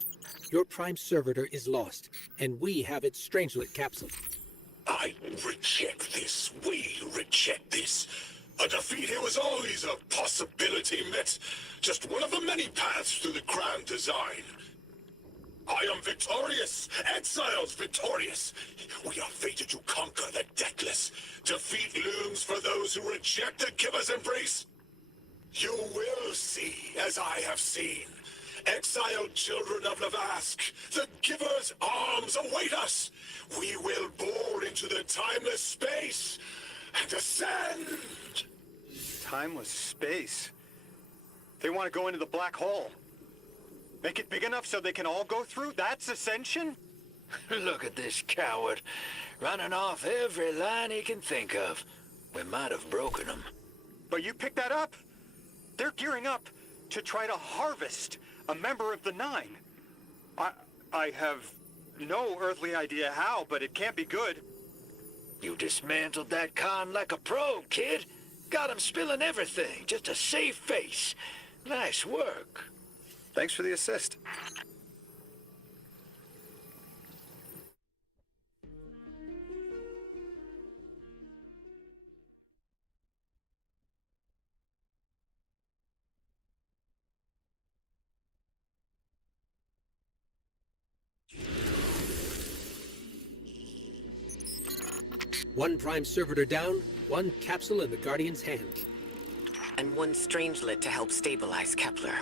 Your Prime Servitor is lost, and we have its Strangelet capsule. I reject this. We reject this. A defeat here was always a possibility, Met. Just one of the many paths to the grand design. I am victorious. Exiles victorious. We are fated to conquer the deathless. Defeat looms for those who reject the Giver's embrace. You will see, as I have seen. Exiled children of Lavask, the Giver's arms await us. We will bore into the timeless space and ascend. Timeless space? They want to go into the black hole. Make it big enough so they can all go through? That's ascension? Look at this coward, running off every line he can think of. We might have broken him. But you picked that up. They're gearing up to try to harvest a member of the Nine. I have no earthly idea how, but it can't be good. You dismantled that con like a pro, kid. Got him spilling everything, just to save face. Nice work. Thanks for the assist. One Prime Servitor down, one capsule in the Guardian's hand. And one Strangelet to help stabilize Kepler.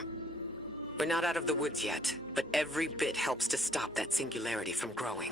We're not out of the woods yet, but every bit helps to stop that singularity from growing.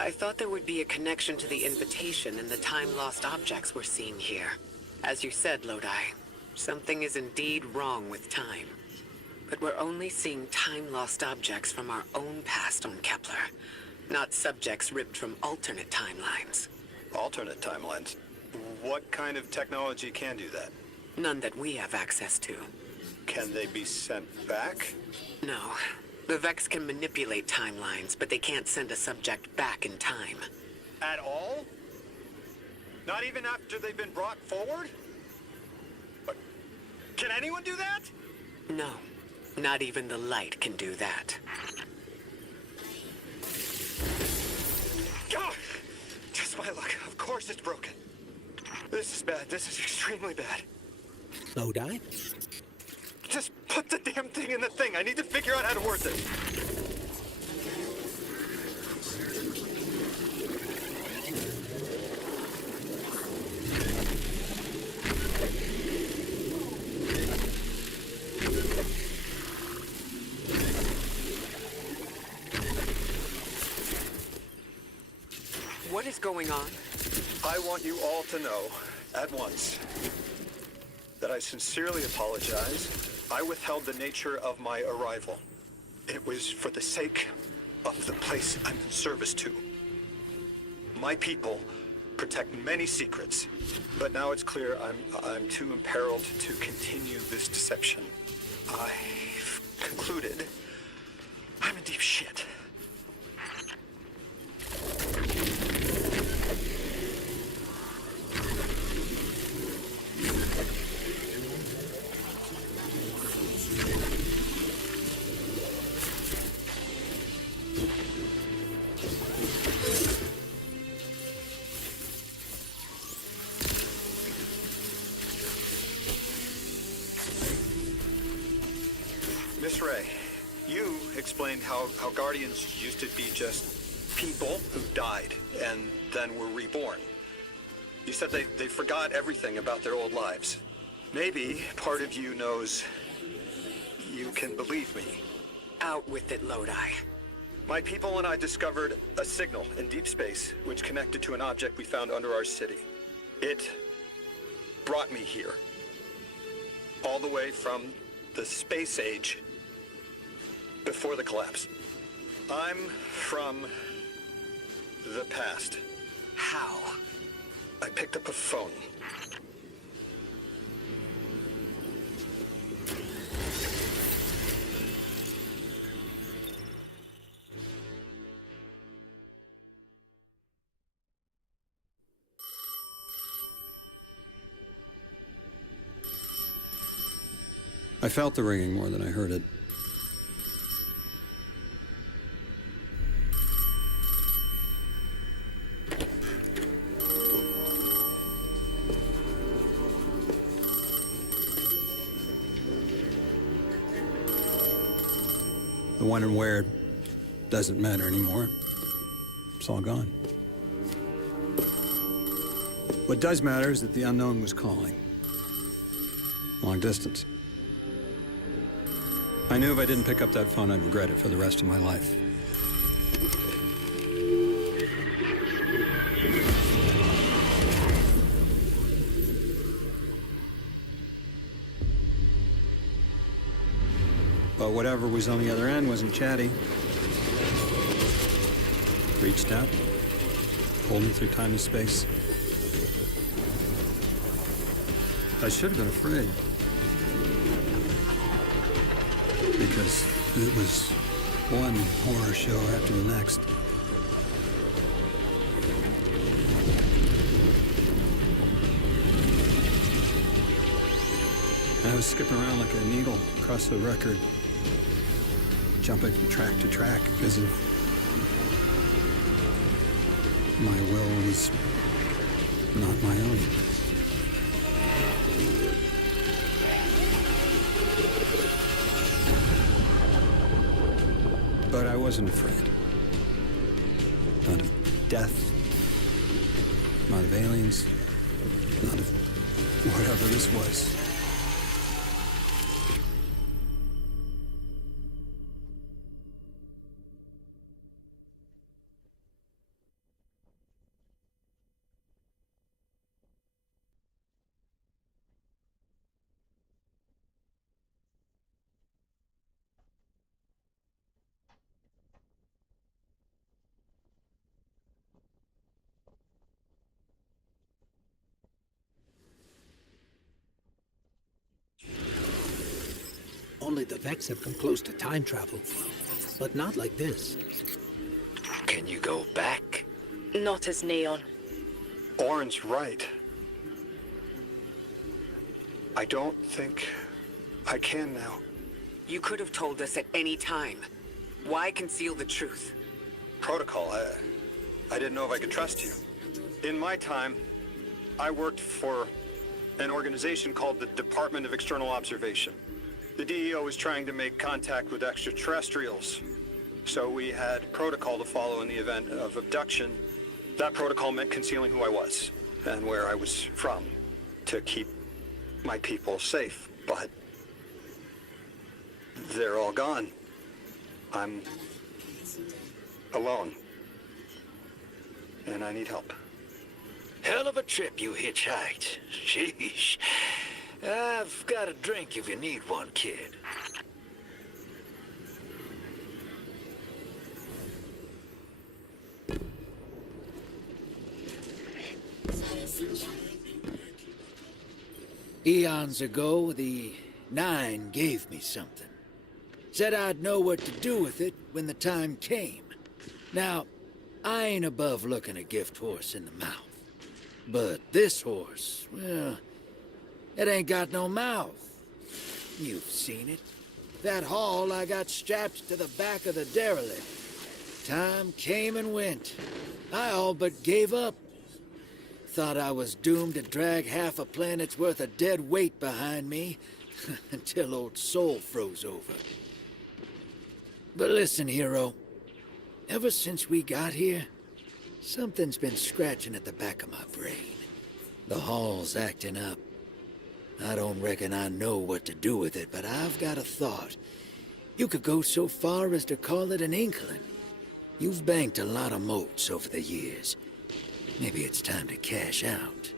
I thought there would be a connection to the invitation and the time-lost objects we're seeing here. As you said, Lodi, something is indeed wrong with time. But we're only seeing time-lost objects from our own past on Kepler, not subjects ripped from alternate timelines. Alternate timelines? What kind of technology can do that? None that we have access to. Can they be sent back? No. The Vex can manipulate timelines, but they can't send a subject back in time. At all? Not even after they've been brought forward? But can anyone do that? No. Not even the light can do that. God! Just my luck. Of course it's broken. This is bad. This is extremely bad. Lodi? Just put the damn thing in the thing. I need to figure out how to work this. What is going on? I want you all to know, at once, that I sincerely apologize. I withheld the nature of my arrival. It was for the sake of the place I'm in service to. My people protect many secrets, but now it's clear I'm too imperiled to continue this deception. I've concluded I'm in deep shit. Miss Ray, you explained how Guardians used to be just people who died and then were reborn. You said they forgot everything about their old lives. Maybe part of you knows you can believe me. Out with it, Lodi. My people and I discovered a signal in deep space which connected to an object we found under our city. It brought me here. All the way from the space age before the collapse. I'm from the past. How? I picked up a phone. I felt the ringing more than I heard it. The when and where doesn't matter anymore. It's all gone. What does matter is that the unknown was calling. Long distance. I knew if I didn't pick up that phone, I'd regret it for the rest of my life. But whatever was on the other end wasn't chatty. Reached out, pulled me through time and space. I should have been afraid. Because it was one horror show after the next. I was skipping around like a needle across the record, jumping from track to track because of my will was not my own. But I wasn't afraid. Not of death, not of aliens, not of whatever this was. The Vex have come close to time travel, but not like this. Can you go back? Not as Neon. Orin's right. I don't think I can now. You could have told us at any time. Why conceal the truth? Protocol, I didn't know if I could trust you. In my time, I worked for an organization called the Department of External Observation. The DEO was trying to make contact with extraterrestrials, so we had protocol to follow in the event of abduction. That protocol meant concealing who I was and where I was from to keep my people safe, but they're all gone. I'm alone, and I need help. Hell of a trip you hitchhiked. Sheesh. I've got a drink if you need one, kid. Eons ago, the Nine gave me something. Said I'd know what to do with it when the time came. Now, I ain't above looking a gift horse in the mouth. But this horse, well, it ain't got no mouth. You've seen it. That haul I got strapped to the back of the derelict. Time came and went. I all but gave up. Thought I was doomed to drag half a planet's worth of dead weight behind me until old Soul froze over. But listen, hero. Ever since we got here, something's been scratching at the back of my brain. The hall's acting up. I don't reckon I know what to do with it, but I've got a thought. You could go so far as to call it an inkling. You've banked a lot of motes over the years. Maybe it's time to cash out.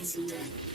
Isn't it?